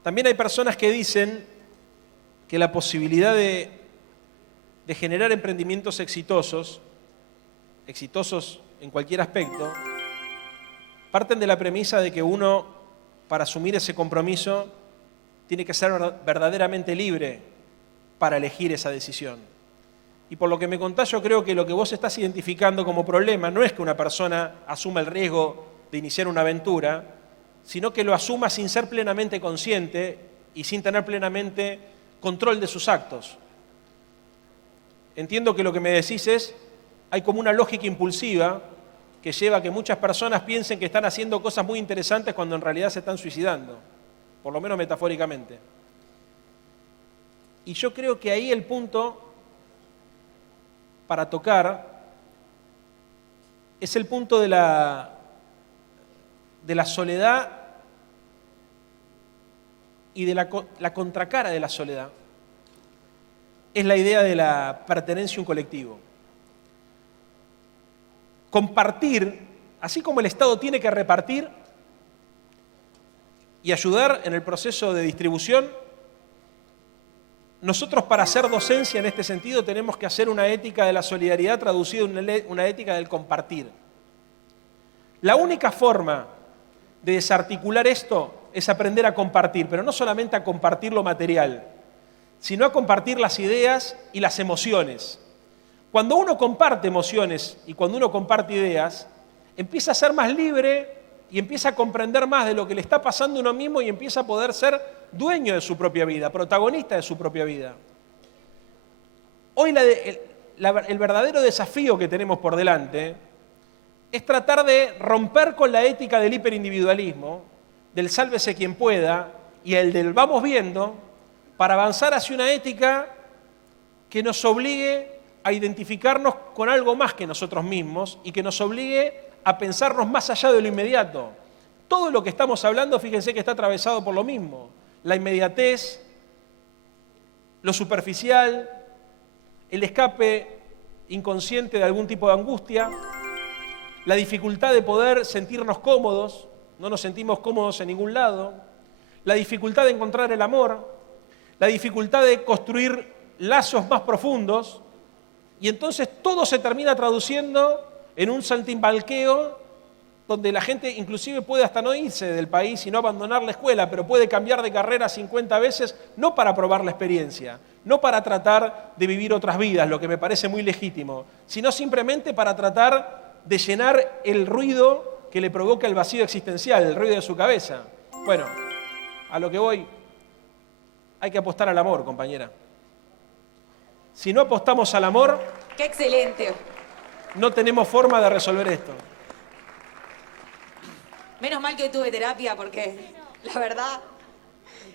También hay personas que dicen que la posibilidad de generar emprendimientos exitosos en cualquier aspecto, parten de la premisa de que uno, para asumir ese compromiso, tiene que ser verdaderamente libre para elegir esa decisión. Y por lo que me contás, yo creo que lo que vos estás identificando como problema no es que una persona asuma el riesgo de iniciar una aventura, sino que lo asuma sin ser plenamente consciente y sin tener plenamente control de sus actos. Entiendo que lo que me decís es, hay como una lógica impulsiva que lleva a que muchas personas piensen que están haciendo cosas muy interesantes cuando en realidad se están suicidando, por lo menos metafóricamente. Y yo creo que ahí el punto para tocar es el punto de la soledad y de la contracara de la soledad. Es la idea de la pertenencia a un colectivo. Compartir, así como el Estado tiene que repartir y ayudar en el proceso de distribución, nosotros para hacer docencia en este sentido tenemos que hacer una ética de la solidaridad traducida en una ética del compartir. La única forma de desarticular esto es aprender a compartir, pero no solamente a compartir lo material, sino a compartir las ideas y las emociones. Cuando uno comparte emociones y cuando uno comparte ideas, empieza a ser más libre y empieza a comprender más de lo que le está pasando a uno mismo y empieza a poder ser dueño de su propia vida, protagonista de su propia vida. Hoy el verdadero desafío que tenemos por delante es tratar de romper con la ética del hiperindividualismo, del sálvese quien pueda y el del vamos viendo, para avanzar hacia una ética que nos obligue a identificarnos con algo más que nosotros mismos y que nos obligue a pensarnos más allá de lo inmediato. Todo lo que estamos hablando, fíjense que está atravesado por lo mismo. La inmediatez, lo superficial, el escape inconsciente de algún tipo de angustia, la dificultad de poder sentirnos cómodos, no nos sentimos cómodos en ningún lado, la dificultad de encontrar el amor, la dificultad de construir lazos más profundos, y entonces todo se termina traduciendo en un saltimbalqueo donde la gente inclusive puede hasta no irse del país y no abandonar la escuela, pero puede cambiar de carrera 50 veces, no para probar la experiencia, no para tratar de vivir otras vidas, lo que me parece muy legítimo, sino simplemente para tratar de llenar el ruido que le provoca el vacío existencial, el ruido de su cabeza. Bueno, a lo que voy, hay que apostar al amor, compañera. Si no apostamos al amor, ¡Qué excelente! no tenemos forma de resolver esto. Menos mal que tuve terapia porque, la verdad,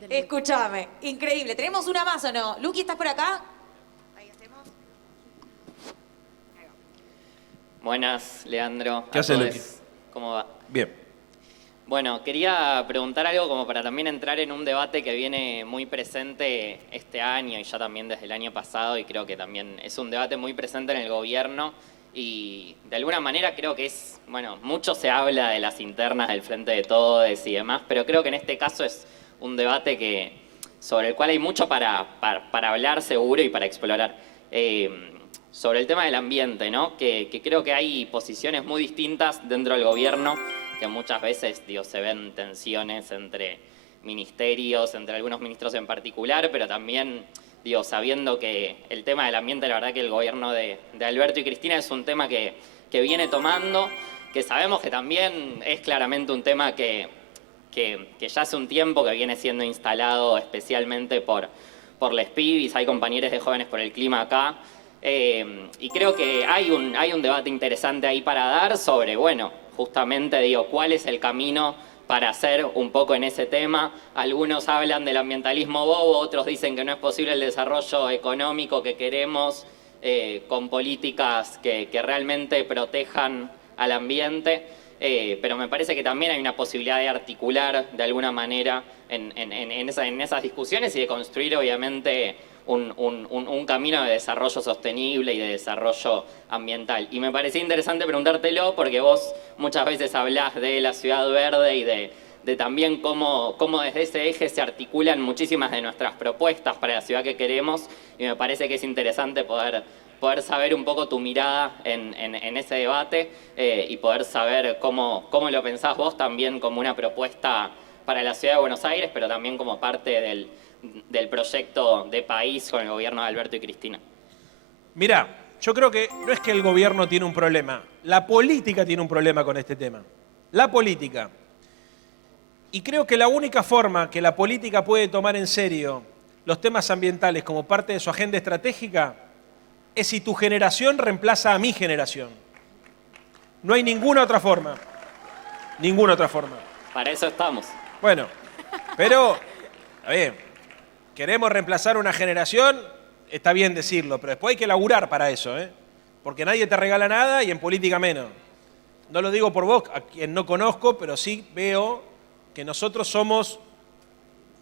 escúchame, increíble. ¿Tenemos una más o no? Luqui, ¿estás por acá? Buenas, Leandro. ¿Qué haces, todos. Luqui? ¿Cómo va? Bien. Bueno, quería preguntar algo como para también entrar en un debate que viene muy presente este año y ya también desde el año pasado, y creo que también es un debate muy presente en el gobierno y de alguna manera creo que es, bueno, mucho se habla de las internas del Frente de Todos y demás, pero creo que en este caso es un debate sobre el cual hay mucho para hablar seguro y para explorar. Sobre el tema del ambiente, ¿no? Que creo que hay posiciones muy distintas dentro del gobierno, que muchas veces, digo, se ven tensiones entre ministerios, entre algunos ministros en particular, pero también, digo, sabiendo que el tema del ambiente, la verdad que el gobierno de Alberto y Cristina es un tema que viene tomando, que sabemos que también es claramente un tema que ya hace un tiempo que viene siendo instalado especialmente por les pibis, hay compañeros de Jóvenes por el Clima acá, y creo que hay un debate interesante ahí para dar sobre, bueno, justamente digo, cuál es el camino para hacer un poco en ese tema. Algunos hablan del ambientalismo bobo, otros dicen que no es posible el desarrollo económico que queremos con políticas que realmente protejan al ambiente, pero me parece que también hay una posibilidad de articular de alguna manera en esas discusiones y de construir obviamente un camino de desarrollo sostenible y de desarrollo ambiental. Y me parecía interesante preguntártelo porque vos muchas veces hablás de la ciudad verde y de también cómo desde ese eje se articulan muchísimas de nuestras propuestas para la ciudad que queremos, y me parece que es interesante poder saber un poco tu mirada en ese debate y poder saber cómo lo pensás vos también como una propuesta para la ciudad de Buenos Aires, pero también como parte del proyecto de país con el gobierno de Alberto y Cristina. Mirá, yo creo que no es que el gobierno tiene un problema, la política tiene un problema con este tema. La política. Y creo que la única forma que la política puede tomar en serio los temas ambientales como parte de su agenda estratégica es si tu generación reemplaza a mi generación. No hay ninguna otra forma. Ninguna otra forma. Para eso estamos. Bueno, pero, está bien, queremos reemplazar una generación, está bien decirlo, pero después hay que laburar para eso, ¿eh? Porque nadie te regala nada y en política menos. No lo digo por vos, a quien no conozco, pero sí veo que nosotros somos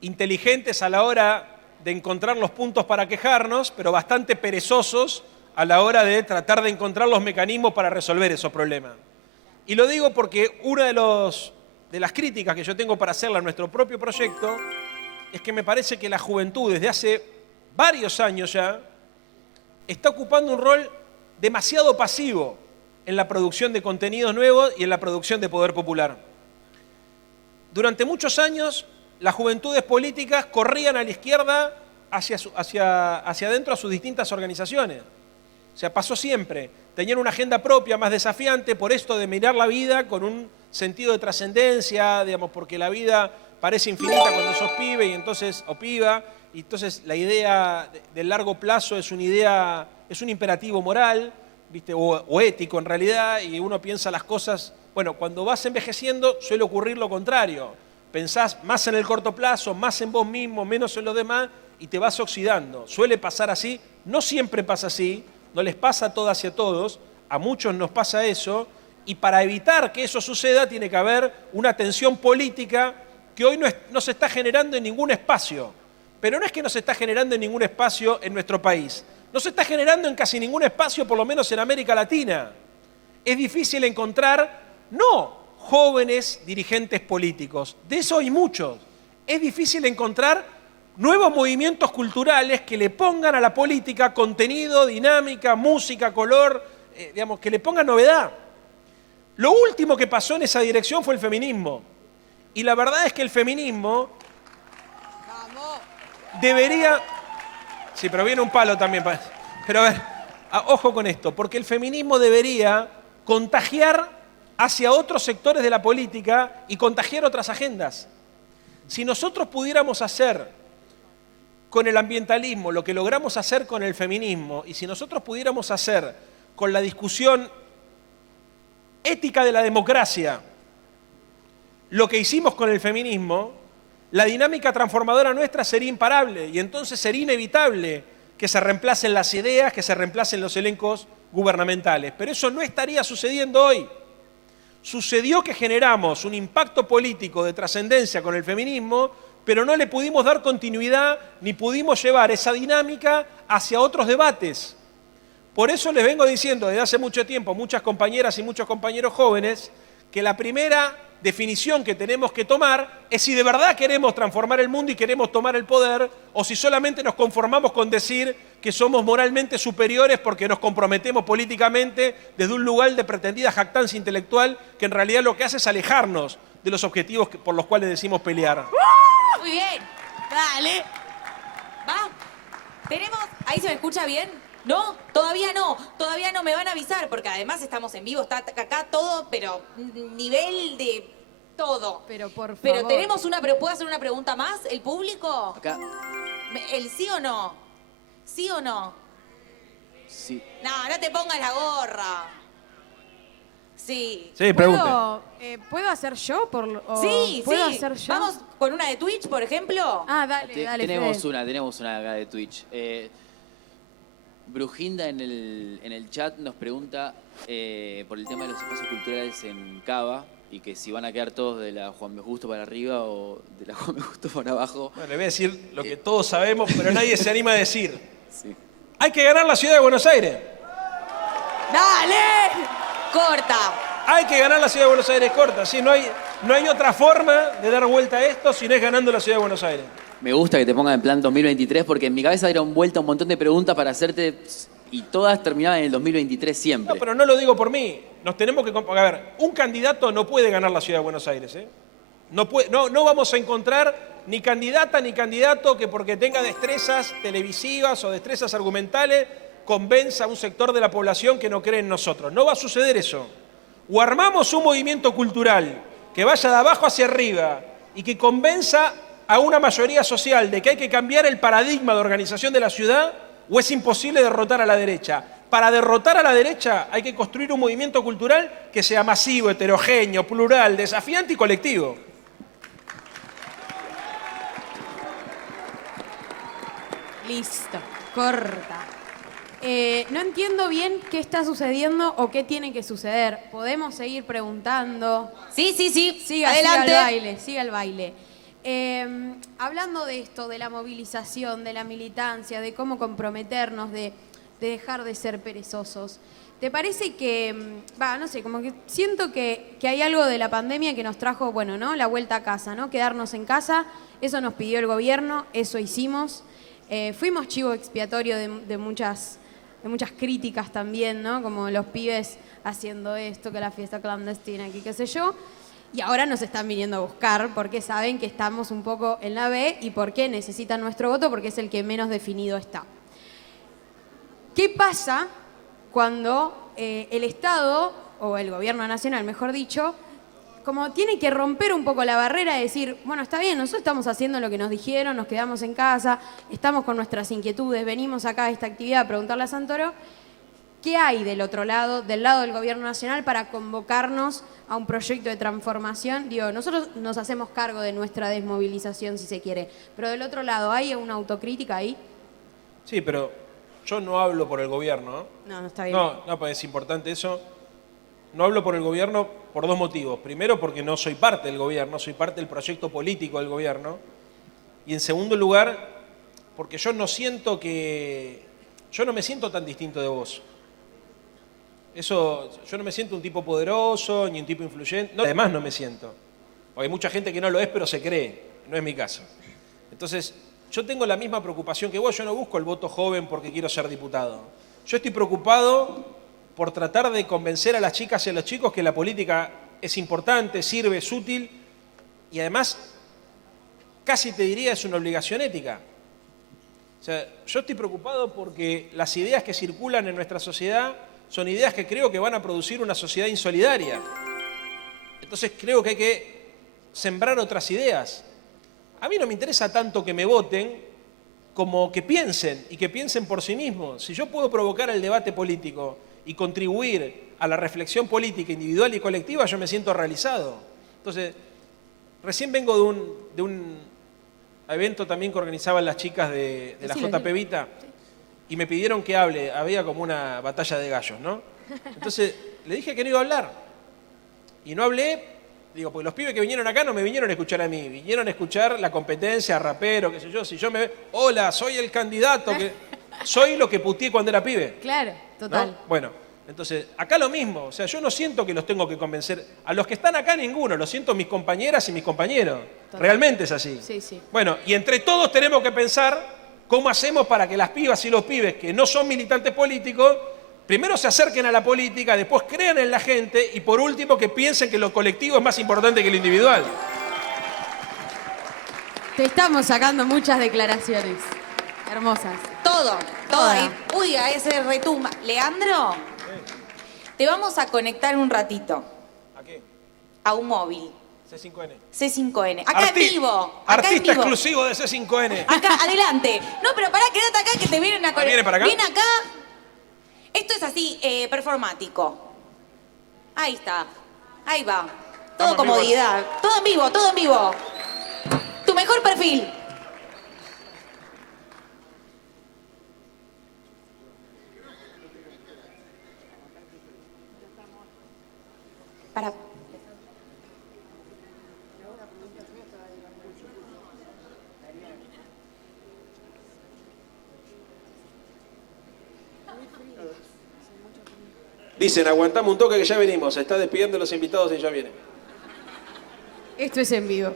inteligentes a la hora de encontrar los puntos para quejarnos, pero bastante perezosos a la hora de tratar de encontrar los mecanismos para resolver esos problemas. Y lo digo porque una de las críticas que yo tengo para hacerle a nuestro propio proyecto es que me parece que la juventud desde hace varios años ya está ocupando un rol demasiado pasivo en la producción de contenidos nuevos y en la producción de poder popular. Durante muchos años las juventudes políticas corrían a la izquierda hacia adentro a sus distintas organizaciones. O sea, pasó siempre. Tenían una agenda propia más desafiante por esto de mirar la vida con un sentido de trascendencia, digamos, porque la vida parece infinita cuando sos pibe y entonces, o piba, y entonces la idea del largo plazo es una idea es un imperativo moral, ¿viste? O ético en realidad, y uno piensa las cosas, bueno, cuando vas envejeciendo suele ocurrir lo contrario, pensás más en el corto plazo, más en vos mismo, menos en los demás, y te vas oxidando. Suele pasar así, no siempre pasa así, no les pasa a todas y a todos, a muchos nos pasa eso, y para evitar que eso suceda tiene que haber una tensión política que hoy no se está generando en ningún espacio. Pero no es que no se está generando en ningún espacio en nuestro país, no se está generando en casi ningún espacio, por lo menos en América Latina. Es difícil encontrar, no jóvenes dirigentes políticos, de eso hay muchos. Es difícil encontrar nuevos movimientos culturales que le pongan a la política contenido, dinámica, música, color, digamos, que le pongan novedad. Lo último que pasó en esa dirección fue el feminismo. Y la verdad es que el feminismo debería... Sí, pero viene un palo también. Pero a ver, ojo con esto, porque el feminismo debería contagiar hacia otros sectores de la política y contagiar otras agendas. Si nosotros pudiéramos hacer con el ambientalismo lo que logramos hacer con el feminismo, y si nosotros pudiéramos hacer con la discusión ética de la democracia lo que hicimos con el feminismo, la dinámica transformadora nuestra sería imparable y entonces sería inevitable que se reemplacen las ideas, que se reemplacen los elencos gubernamentales. Pero eso no estaría sucediendo hoy. Sucedió que generamos un impacto político de trascendencia con el feminismo, pero no le pudimos dar continuidad ni pudimos llevar esa dinámica hacia otros debates. Por eso les vengo diciendo desde hace mucho tiempo a muchas compañeras y muchos compañeros jóvenes que la primera definición que tenemos que tomar es si de verdad queremos transformar el mundo y queremos tomar el poder o si solamente nos conformamos con decir que somos moralmente superiores porque nos comprometemos políticamente desde un lugar de pretendida jactancia intelectual que en realidad lo que hace es alejarnos de los objetivos por los cuales decimos pelear. Muy bien. Dale. ¿Va? ¿Tenemos? ¿Ahí se me escucha bien? ¿No? Todavía no me van a avisar, porque además estamos en vivo, está acá todo, pero nivel de todo. Pero por favor. Pero tenemos ¿puedo hacer una pregunta más? ¿El público? Acá. ¿El sí o no? ¿Sí o no? Sí. No te pongas la gorra. Sí. Sí, pregunte. ¿Puedo hacer yo? Sí, ¿Puedo sí. hacer yo? Vamos con una de Twitch, por ejemplo. Ah, dale, Tenemos Fede. una acá de Twitch. Brujinda en el chat nos pregunta por el tema de los espacios culturales en Cava y que si van a quedar todos de la Juan B. Justo para arriba o de la Juan B. Justo para abajo. Bueno, le voy a decir lo que todos sabemos, pero nadie se anima a decir. Sí. Hay que ganar la ciudad de Buenos Aires. ¡Dale! Corta. Hay que ganar la ciudad de Buenos Aires corta. Sí, no hay otra forma de dar vuelta a esto si no es ganando la ciudad de Buenos Aires. Me gusta que te pongan en plan 2023 porque en mi cabeza dieron vuelta un montón de preguntas para hacerte y todas terminaban en el 2023 siempre. No, pero no lo digo por mí. Nos tenemos que... A ver, un candidato no puede ganar la ciudad de Buenos Aires, ¿eh? No vamos a encontrar ni candidata ni candidato que porque tenga destrezas televisivas o destrezas argumentales convenza a un sector de la población que no cree en nosotros. No va a suceder eso. O armamos un movimiento cultural que vaya de abajo hacia arriba y que convenza a una mayoría social de que hay que cambiar el paradigma de organización de la ciudad, o es imposible derrotar a la derecha. Para derrotar a la derecha hay que construir un movimiento cultural que sea masivo, heterogéneo, plural, desafiante y colectivo. Listo, corta. No entiendo bien qué está sucediendo o qué tiene que suceder. Podemos seguir preguntando. Sí. Siga Adelante. siga el baile. Hablando de esto, de la movilización, de la militancia, de cómo comprometernos, de dejar de ser perezosos, ¿te parece que, no sé, como que siento que hay algo de la pandemia que nos trajo, bueno, ¿no? La vuelta a casa, ¿no? Quedarnos en casa, eso nos pidió el gobierno, eso hicimos. Fuimos chivo expiatorio de muchas críticas también, ¿no? Como los pibes haciendo esto, que la fiesta clandestina, aquí qué sé yo. Y ahora nos están viniendo a buscar porque saben que estamos un poco en la B y porque necesitan nuestro voto porque es el que menos definido está. ¿Qué pasa cuando el Estado, o el gobierno nacional, mejor dicho, como tiene que romper un poco la barrera de decir, bueno, está bien, nosotros estamos haciendo lo que nos dijeron, nos quedamos en casa, estamos con nuestras inquietudes, venimos acá a esta actividad a preguntarle a Santoro, ¿qué hay del otro lado, del lado del gobierno nacional, para convocarnos a un proyecto de transformación? Digo, nosotros nos hacemos cargo de nuestra desmovilización, si se quiere, pero del otro lado, ¿hay una autocrítica ahí? Sí, pero yo no hablo por el gobierno. No, no está bien. No, pues es importante eso. No hablo por el gobierno por dos motivos. Primero, porque no soy parte del gobierno, soy parte del proyecto político del gobierno. Y en segundo lugar, porque yo no me siento tan distinto de vos. Eso, yo no me siento un tipo poderoso, ni un tipo influyente. No, además no me siento. Porque hay mucha gente que no lo es, pero se cree. No es mi caso. Entonces, yo tengo la misma preocupación que vos. Yo no busco el voto joven porque quiero ser diputado. Yo estoy preocupado por tratar de convencer a las chicas y a los chicos que la política es importante, sirve, es útil y además, casi te diría, es una obligación ética. O sea, yo estoy preocupado porque las ideas que circulan en nuestra sociedad son ideas que creo que van a producir una sociedad insolidaria. Entonces creo que hay que sembrar otras ideas. A mí no me interesa tanto que me voten como que piensen y que piensen por sí mismos. Si yo puedo provocar el debate político y contribuir a la reflexión política individual y colectiva, yo me siento realizado. Entonces, recién vengo de un evento también que organizaban las chicas de la JP Vita y me pidieron que hable, había como una batalla de gallos, ¿no? Entonces, le dije que no iba a hablar y no hablé, digo, porque los pibes que vinieron acá no me vinieron a escuchar a mí, vinieron a escuchar la competencia, rapero, qué sé yo, si yo me... Hola, soy el candidato, que soy lo que puteé cuando era pibe. Claro, total. ¿No? Bueno, entonces, acá lo mismo, o sea, yo no siento que los tengo que convencer, a los que están acá ninguno, lo siento mis compañeras y mis compañeros, total. Realmente es así. Sí, sí. Bueno, y entre todos tenemos que pensar cómo hacemos para que las pibas y los pibes que no son militantes políticos, primero se acerquen a la política, después crean en la gente y por último que piensen que lo colectivo es más importante que lo individual. Te estamos sacando muchas declaraciones hermosas. Todo. Toda. Uy, a ese retumba. Leandro, te vamos a conectar un ratito ¿A qué? a un móvil. C5N. C5N. Acá en vivo. Acá en Artista vivo. exclusivo de C5N. Acá, adelante. No, pero pará, quédate acá que te vienen a conectar. ¿Viene para acá? Viene acá. Esto es así, performático. Ahí está. Ahí va. Todo Estamos en comodidad. vivo. Todo en vivo, todo en vivo. Tu mejor perfil. Para. Dicen, aguantamos un toque que ya venimos, se está despidiendo los invitados y ya vienen. Esto es en vivo.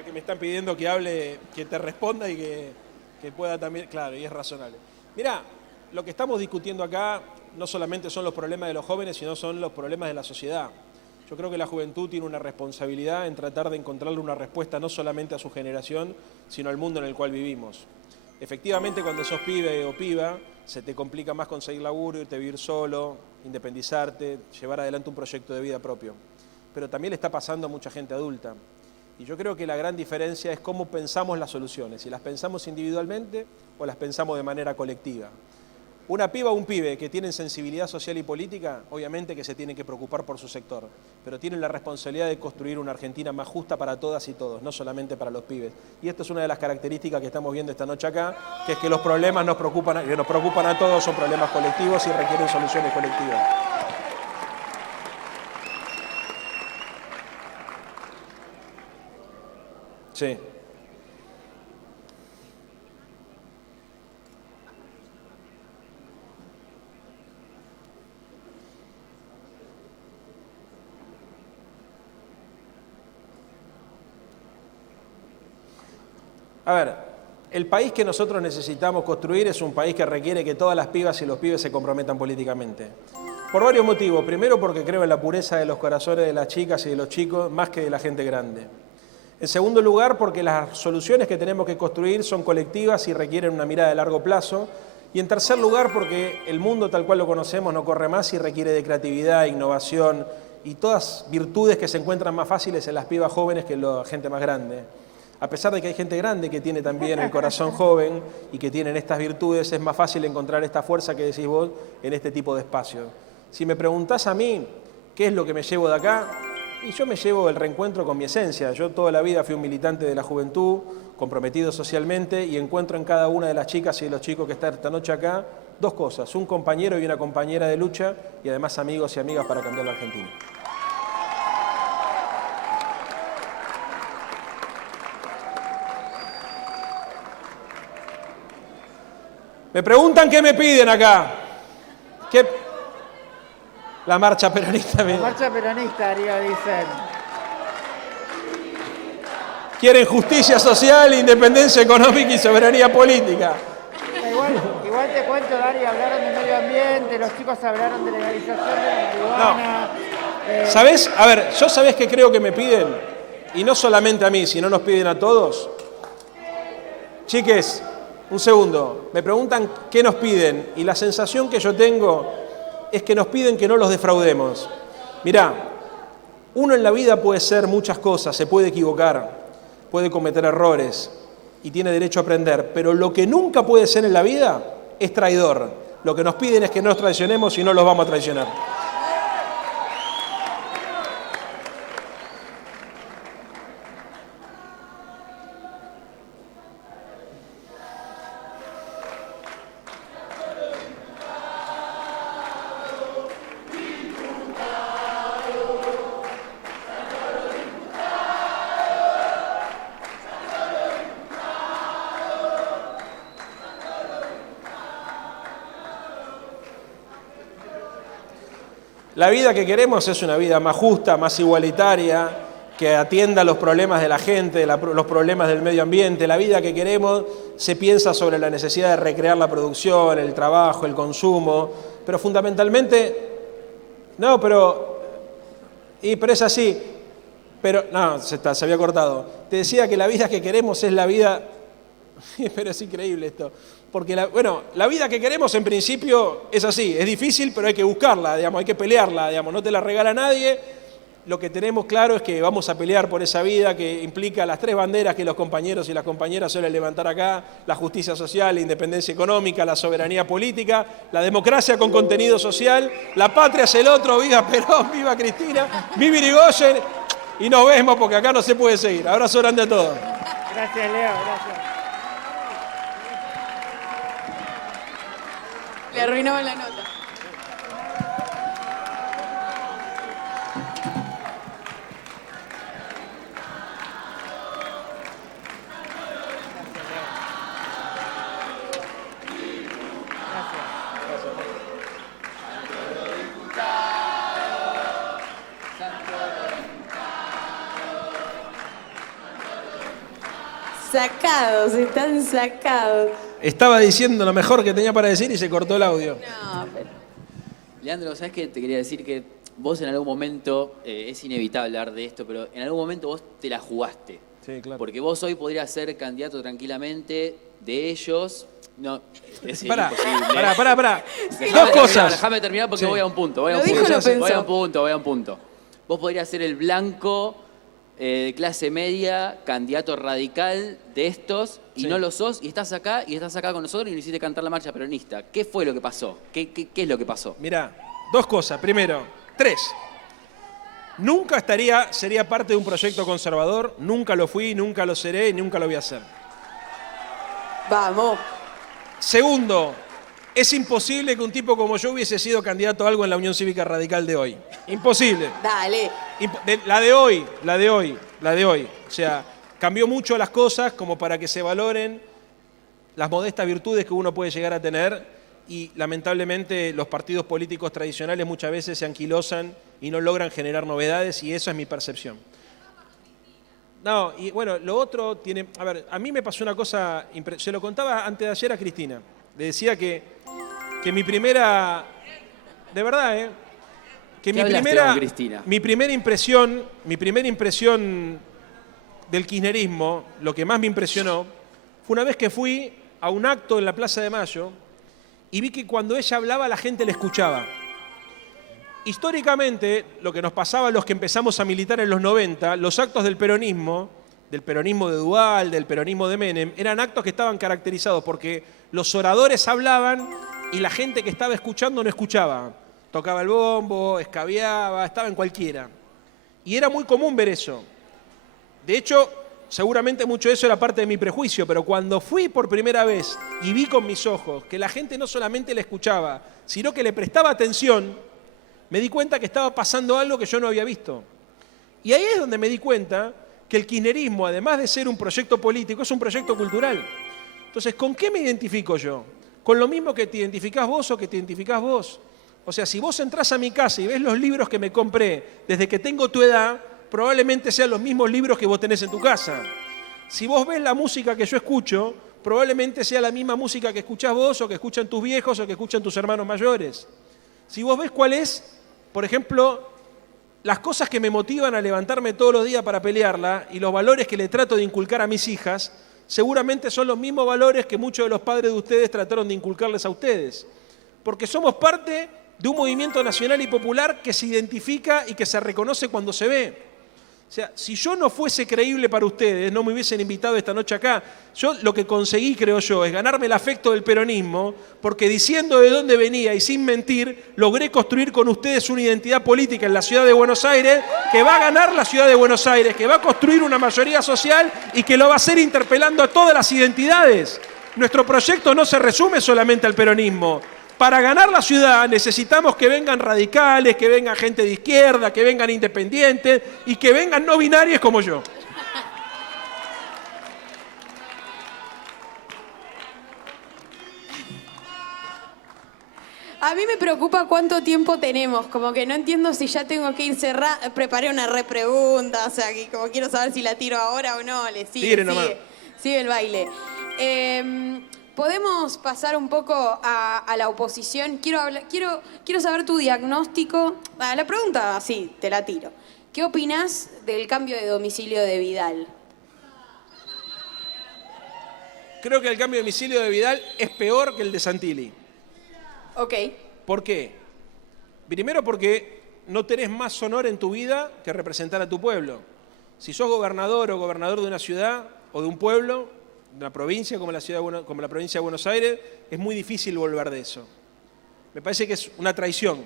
Ya que me están pidiendo que hable, que te responda y que pueda también, claro, y es razonable. Mirá, lo que estamos discutiendo acá no solamente son los problemas de los jóvenes, sino son los problemas de la sociedad. Yo creo que la juventud tiene una responsabilidad en tratar de encontrarle una respuesta no solamente a su generación, sino al mundo en el cual vivimos. Efectivamente, cuando sos pibe o piba, se te complica más conseguir laburo, irte a vivir solo, independizarte, llevar adelante un proyecto de vida propio. Pero también le está pasando a mucha gente adulta. Y yo creo que la gran diferencia es cómo pensamos las soluciones, si las pensamos individualmente o las pensamos de manera colectiva. Una piba o un pibe que tienen sensibilidad social y política, obviamente que se tienen que preocupar por su sector, pero tienen la responsabilidad de construir una Argentina más justa para todas y todos, no solamente para los pibes. Y esta es una de las características que estamos viendo esta noche acá, que es que los problemas nos preocupan a todos, son problemas colectivos y requieren soluciones colectivas. Sí. A ver, el país que nosotros necesitamos construir es un país que requiere que todas las pibas y los pibes se comprometan políticamente. Por varios motivos. Primero, porque creo en la pureza de los corazones de las chicas y de los chicos más que de la gente grande. En segundo lugar, porque las soluciones que tenemos que construir son colectivas y requieren una mirada de largo plazo. Y en tercer lugar, porque el mundo tal cual lo conocemos no corre más y requiere de creatividad, innovación y todas virtudes que se encuentran más fáciles en las pibas jóvenes que en la gente más grande. A pesar de que hay gente grande que tiene también el corazón joven y que tienen estas virtudes, es más fácil encontrar esta fuerza que decís vos en este tipo de espacios. Si me preguntás a mí qué es lo que me llevo de acá, y yo me llevo el reencuentro con mi esencia. Yo toda la vida fui un militante de la juventud, comprometido socialmente, y encuentro en cada una de las chicas y de los chicos que están esta noche acá dos cosas: un compañero y una compañera de lucha, y además amigos y amigas para cambiar la Argentina. Me preguntan qué me piden acá. ¿Qué? La marcha peronista. La marcha peronista, arriba dicen. Quieren justicia social, independencia económica y soberanía política. Igual te cuento, Dari, hablaron de medio ambiente, los chicos hablaron de legalización de la marihuana. No. ¿Sabés? A ver, yo sabés qué creo que me piden, y no solamente a mí, sino nos piden a todos. Chiques, un segundo, me preguntan qué nos piden, y la sensación que yo tengo es que nos piden que no los defraudemos. Mirá, uno en la vida puede ser muchas cosas, se puede equivocar, puede cometer errores y tiene derecho a aprender, pero lo que nunca puede ser en la vida es traidor. Lo que nos piden es que no nos traicionemos y no los vamos a traicionar. La vida que queremos es una vida más justa, más igualitaria, que atienda los problemas de la gente, los problemas del medio ambiente. La vida que queremos se piensa sobre la necesidad de recrear la producción, el trabajo, el consumo, pero fundamentalmente, pero es así, pero no, se había cortado. Te decía que la vida que queremos es la vida, pero es increíble esto. Porque la vida que queremos en principio es así, es difícil, pero hay que buscarla, hay que pelearla, no te la regala nadie. Lo que tenemos claro es que vamos a pelear por esa vida que implica las tres banderas que los compañeros y las compañeras suelen levantar acá: la justicia social, la independencia económica, la soberanía política, la democracia con contenido social, la patria es el otro, viva Perón, viva Cristina, viva Irigoyen, y nos vemos porque acá no se puede seguir. Abrazo grande a todos. Gracias, Leo, gracias. Le arruinaban la nota. Sacados, están sacados. Estaba diciendo lo mejor que tenía para decir y se cortó el audio. No, pero... Leandro, ¿sabes qué? Te quería decir que vos en algún momento, es inevitable hablar de esto, pero en algún momento vos te la jugaste. Sí, claro. Porque vos hoy podrías ser candidato tranquilamente de ellos. No, es Pará. imposible. Dos cosas. Déjame terminar porque Sí. voy a un punto. Lo dijo, lo pensó. Voy a un punto. Vos podrías ser el blanco de clase media, candidato radical de estos, y Sí. no lo sos, y estás acá con nosotros y nos hiciste cantar la marcha peronista. ¿Qué fue lo que pasó? ¿Qué es lo que pasó? Mirá, dos cosas. Primero, 3. Nunca sería parte de un proyecto conservador, nunca lo fui, nunca lo seré y nunca lo voy a hacer. Vamos. Segundo, es imposible que un tipo como yo hubiese sido candidato a algo en la Unión Cívica Radical de hoy. Imposible. Dale. La de hoy. O sea, cambió mucho las cosas como para que se valoren las modestas virtudes que uno puede llegar a tener y lamentablemente los partidos políticos tradicionales muchas veces se anquilosan y no logran generar novedades y eso es mi percepción. No, y bueno, lo otro tiene... A ver, a mí me pasó una cosa... Se lo contaba antes de ayer a Cristina. Le decía que mi primera... De verdad, ¿eh? Que ¿Qué hablaste con Cristina? mi primera impresión del kirchnerismo, lo que más me impresionó, fue una vez que fui a un acto en la Plaza de Mayo y vi que cuando ella hablaba la gente le escuchaba. Históricamente, lo que nos pasaba a los que empezamos a militar en los 90, los actos del peronismo de Duhalde, del peronismo de Menem, eran actos que estaban caracterizados porque los oradores hablaban y la gente que estaba escuchando no escuchaba. Tocaba el bombo, escabeaba, estaba en cualquiera. Y era muy común ver eso. De hecho, seguramente mucho de eso era parte de mi prejuicio, pero cuando fui por primera vez y vi con mis ojos que la gente no solamente le escuchaba, sino que le prestaba atención, me di cuenta que estaba pasando algo que yo no había visto. Y ahí es donde me di cuenta que el kirchnerismo, además de ser un proyecto político, es un proyecto cultural. Entonces, ¿con qué me identifico yo? Con lo mismo que te identificás vos o que te identificás vos. O sea, si vos entrás a mi casa y ves los libros que me compré desde que tengo tu edad, probablemente sean los mismos libros que vos tenés en tu casa. Si vos ves la música que yo escucho, probablemente sea la misma música que escuchás vos o que escuchan tus viejos o que escuchan tus hermanos mayores. Si vos ves cuál es, por ejemplo, las cosas que me motivan a levantarme todos los días para pelearla y los valores que le trato de inculcar a mis hijas, seguramente son los mismos valores que muchos de los padres de ustedes trataron de inculcarles a ustedes. Porque somos parte de un movimiento nacional y popular que se identifica y que se reconoce cuando se ve. O sea, si yo no fuese creíble para ustedes, no me hubiesen invitado esta noche acá. Yo lo que conseguí, creo yo, es ganarme el afecto del peronismo, porque diciendo de dónde venía y sin mentir, logré construir con ustedes una identidad política en la ciudad de Buenos Aires, que va a ganar la ciudad de Buenos Aires, que va a construir una mayoría social y que lo va a hacer interpelando a todas las identidades. Nuestro proyecto no se resume solamente al peronismo. Para ganar la ciudad necesitamos que vengan radicales, que vengan gente de izquierda, que vengan independientes y que vengan no binarios como yo. A mí me preocupa cuánto tiempo tenemos, como que no entiendo si ya tengo que ir cerrando, preparé una repregunta, o sea, que como quiero saber si la tiro ahora o no, le Tire nomás. sigue el baile. Podemos pasar un poco a la oposición. Quiero saber tu diagnóstico. La pregunta, sí, te la tiro. ¿Qué opinás del cambio de domicilio de Vidal? Creo que el cambio de domicilio de Vidal es peor que el de Santilli. Ok. ¿Por qué? Primero porque no tenés más honor en tu vida que representar a tu pueblo. Si sos gobernador o gobernador de una ciudad o de un pueblo, de una provincia como la provincia de Buenos Aires, es muy difícil volver de eso. Me parece que es una traición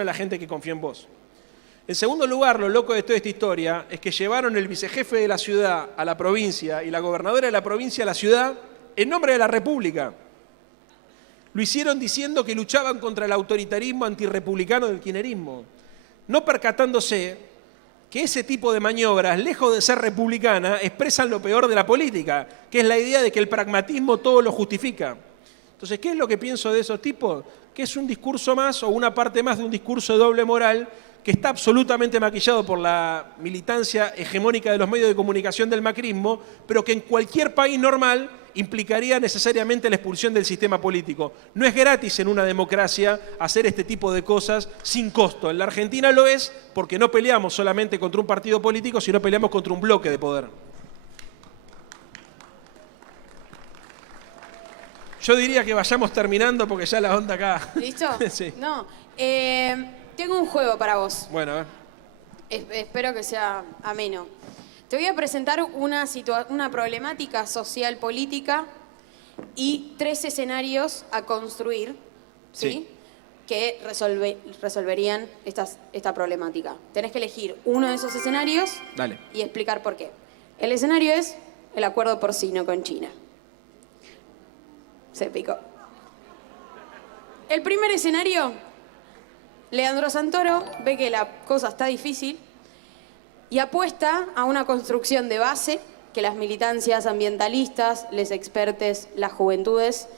a la gente que confía en vos. En segundo lugar, lo loco de toda esta historia es que llevaron el vicejefe de la ciudad a la provincia y la gobernadora de la provincia a la ciudad en nombre de la República. Lo hicieron diciendo que luchaban contra el autoritarismo antirrepublicano del kirchnerismo, no percatándose que ese tipo de maniobras, lejos de ser republicana, expresan lo peor de la política, que es la idea de que el pragmatismo todo lo justifica. Entonces, ¿qué es lo que pienso de esos tipos? Que es un discurso más o una parte más de un discurso de doble moral que está absolutamente maquillado por la militancia hegemónica de los medios de comunicación del macrismo, pero que en cualquier país normal implicaría necesariamente la expulsión del sistema político. No es gratis en una democracia hacer este tipo de cosas sin costo. En la Argentina lo es porque no peleamos solamente contra un partido político, sino peleamos contra un bloque de poder. Yo diría que vayamos terminando porque ya la onda acá. ¿Listo? Sí. No. Tengo un juego para vos. Bueno, a ver. Espero que sea ameno. Te voy a presentar una problemática social política y 3 escenarios a construir, ¿sí? Sí. Que resolverían esta problemática. Tenés que elegir uno de esos escenarios. Dale. Y explicar por qué. El escenario es el acuerdo porcino con China. Se picó. El primer escenario, Leandro Santoro ve que la cosa está difícil y apuesta a una construcción de base, que las militancias ambientalistas, les expertes, las juventudes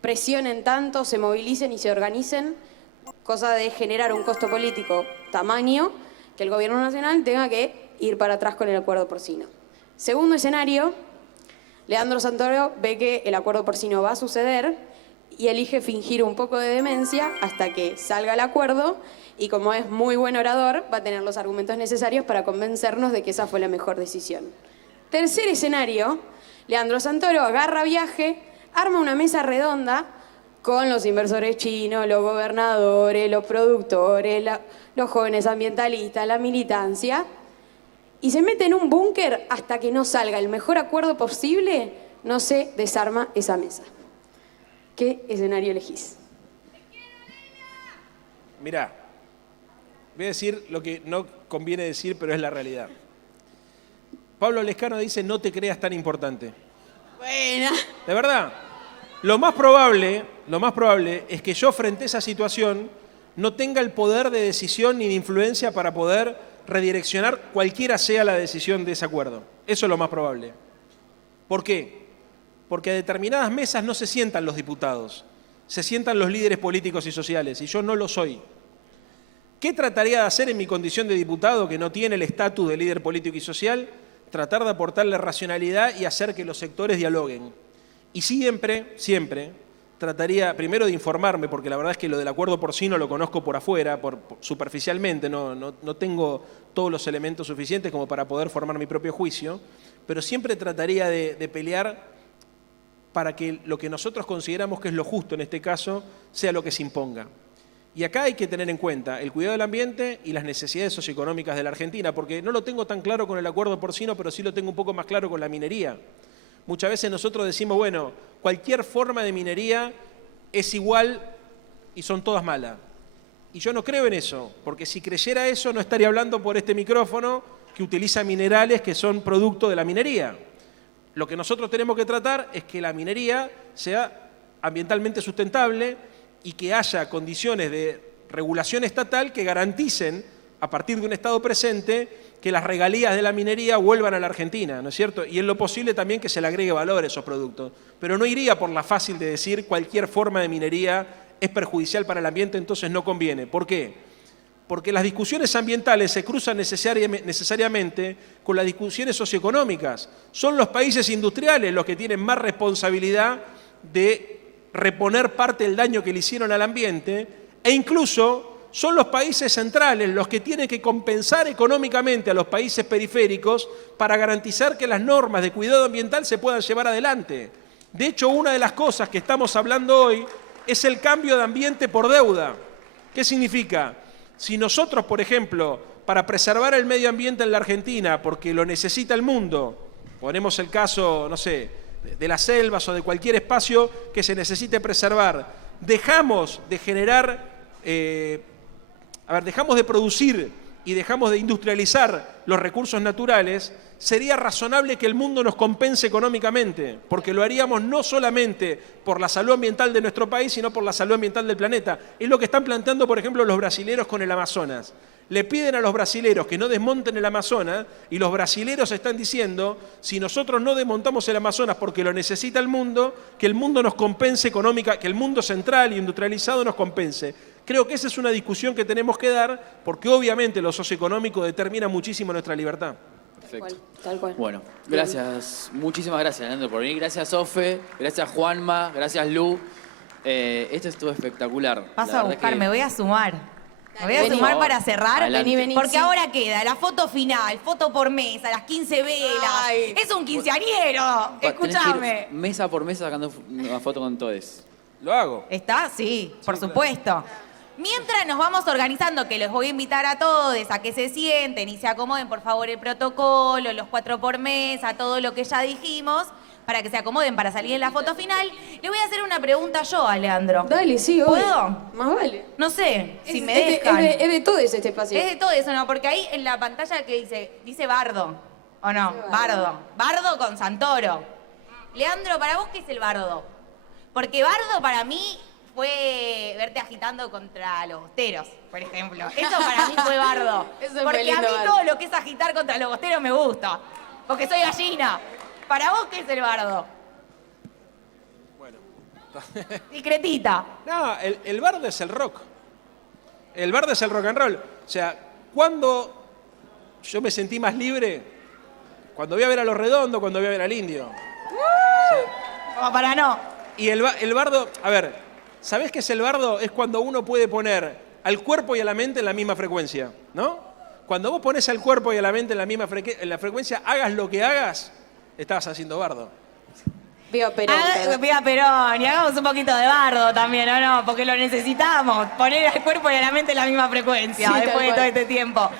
presionen tanto, se movilicen y se organicen, cosa de generar un costo político tamaño que el gobierno nacional tenga que ir para atrás con el acuerdo porcino. Segundo escenario, Leandro Santoro ve que el acuerdo porcino va a suceder y elige fingir un poco de demencia hasta que salga el acuerdo y como es muy buen orador, va a tener los argumentos necesarios para convencernos de que esa fue la mejor decisión. Tercer escenario, Leandro Santoro agarra viaje, arma una mesa redonda con los inversores chinos, los gobernadores, los productores, los jóvenes ambientalistas, la militancia, y se mete en un búnker hasta que no salga el mejor acuerdo posible, no se desarma esa mesa. ¿Qué escenario elegís? Mirá, voy a decir lo que no conviene decir, pero es la realidad. Pablo Lescano dice, no te creas tan importante. Buena. De verdad, lo más probable es que yo frente a esa situación no tenga el poder de decisión ni de influencia para poder redireccionar cualquiera sea la decisión de ese acuerdo. Eso es lo más probable. ¿Por qué? Porque a determinadas mesas no se sientan los diputados, se sientan los líderes políticos y sociales, y yo no lo soy. ¿Qué trataría de hacer en mi condición de diputado, que no tiene el estatus de líder político y social? Tratar de aportarle racionalidad y hacer que los sectores dialoguen. Y siempre trataría primero de informarme, porque la verdad es que lo del acuerdo porcino lo conozco por afuera, superficialmente, no tengo todos los elementos suficientes como para poder formar mi propio juicio, pero siempre trataría de pelear para que lo que nosotros consideramos que es lo justo en este caso sea lo que se imponga. Y acá hay que tener en cuenta el cuidado del ambiente y las necesidades socioeconómicas de la Argentina, porque no lo tengo tan claro con el acuerdo porcino, pero sí lo tengo un poco más claro con la minería. Muchas veces nosotros decimos, bueno, cualquier forma de minería es igual y son todas malas. Y yo no creo en eso, porque si creyera eso no estaría hablando por este micrófono que utiliza minerales que son producto de la minería. Lo que nosotros tenemos que tratar es que la minería sea ambientalmente sustentable y que haya condiciones de regulación estatal que garanticen, a partir de un Estado presente, que las regalías de la minería vuelvan a la Argentina, ¿no es cierto? Y en lo posible también que se le agregue valor a esos productos. Pero no iría por la fácil de decir cualquier forma de minería es perjudicial para el ambiente, entonces no conviene. ¿Por qué? Porque las discusiones ambientales se cruzan necesariamente con las discusiones socioeconómicas. Son los países industriales los que tienen más responsabilidad de reponer parte del daño que le hicieron al ambiente, e incluso son los países centrales los que tienen que compensar económicamente a los países periféricos para garantizar que las normas de cuidado ambiental se puedan llevar adelante. De hecho, una de las cosas que estamos hablando hoy es el cambio de ambiente por deuda. ¿Qué significa? Si nosotros, por ejemplo, para preservar el medio ambiente en la Argentina, porque lo necesita el mundo, ponemos el caso, no sé, de las selvas o de cualquier espacio que se necesite preservar, dejamos de generar, dejamos de producir y dejamos de industrializar los recursos naturales, sería razonable que el mundo nos compense económicamente, porque lo haríamos no solamente por la salud ambiental de nuestro país, sino por la salud ambiental del planeta. Es lo que están planteando, por ejemplo, los brasileros con el Amazonas. Le piden a los brasileros que no desmonten el Amazonas y los brasileros están diciendo, si nosotros no desmontamos el Amazonas porque lo necesita el mundo, que el mundo nos compense económica, que el mundo central y industrializado nos compense. Creo que esa es una discusión que tenemos que dar, porque obviamente lo socioeconómico determina muchísimo nuestra libertad. Perfecto. Tal cual. Bueno, gracias, muchísimas gracias, Leandro, por venir. Gracias, Sofe, gracias, Juanma, gracias, Lu. Esto estuvo espectacular. Paso La a verdad buscar, que- me voy a sumar. Me voy a Vení. sumar para cerrar. Adelante. Vení, Porque sí. ahora queda la foto final, foto por mesa, las 15 velas. Ay. Es un quinceañero. Tenés que ir Escúchame. mesa por mesa sacando una foto con todos. Lo hago. ¿Está? Sí, por supuesto. Mientras nos vamos organizando, que los voy a invitar a todos a que se sienten y se acomoden, por favor, el protocolo, los 4 por mesa, todo lo que ya dijimos, para que se acomoden para salir en la foto final, le voy a hacer una pregunta yo a Leandro. Dale, sí, obvio. ¿Puedo? Más vale. No sé, si me es de- dejan. es de todo este espacio. Es de todo eso, ¿no? Porque ahí en la pantalla que dice Bardo, ¿o no? Bardo. Bardo con Santoro. Leandro, ¿para vos qué es el bardo? Porque bardo para mí fue verte agitando contra los bosteros, por ejemplo. Eso para mí fue bardo. Eso es Porque a lindo, mí bardo. todo lo que es agitar contra los bosteros me gusta. Porque soy gallina. ¿Para vos qué es el bardo? Bueno. Discretita. No, el bardo es el rock. El bardo es el rock and roll. O sea, cuando yo me sentí más libre, cuando voy a ver a Los Redondos, cuando voy a ver al Indio. Como para no. Y el bardo, a ver, ¿sabés qué es el bardo? Es cuando uno puede poner al cuerpo y a la mente en la misma frecuencia, ¿no? Cuando vos pones al cuerpo y a la mente en la misma frecuencia, hagas lo que hagas, estás haciendo bardo. Viva Perón. Viva Perón, y hagamos un poquito de bardo también, ¿o no? Porque lo necesitamos. Poner al cuerpo y a la mente en la misma frecuencia Sí, tal después de cual. todo este tiempo.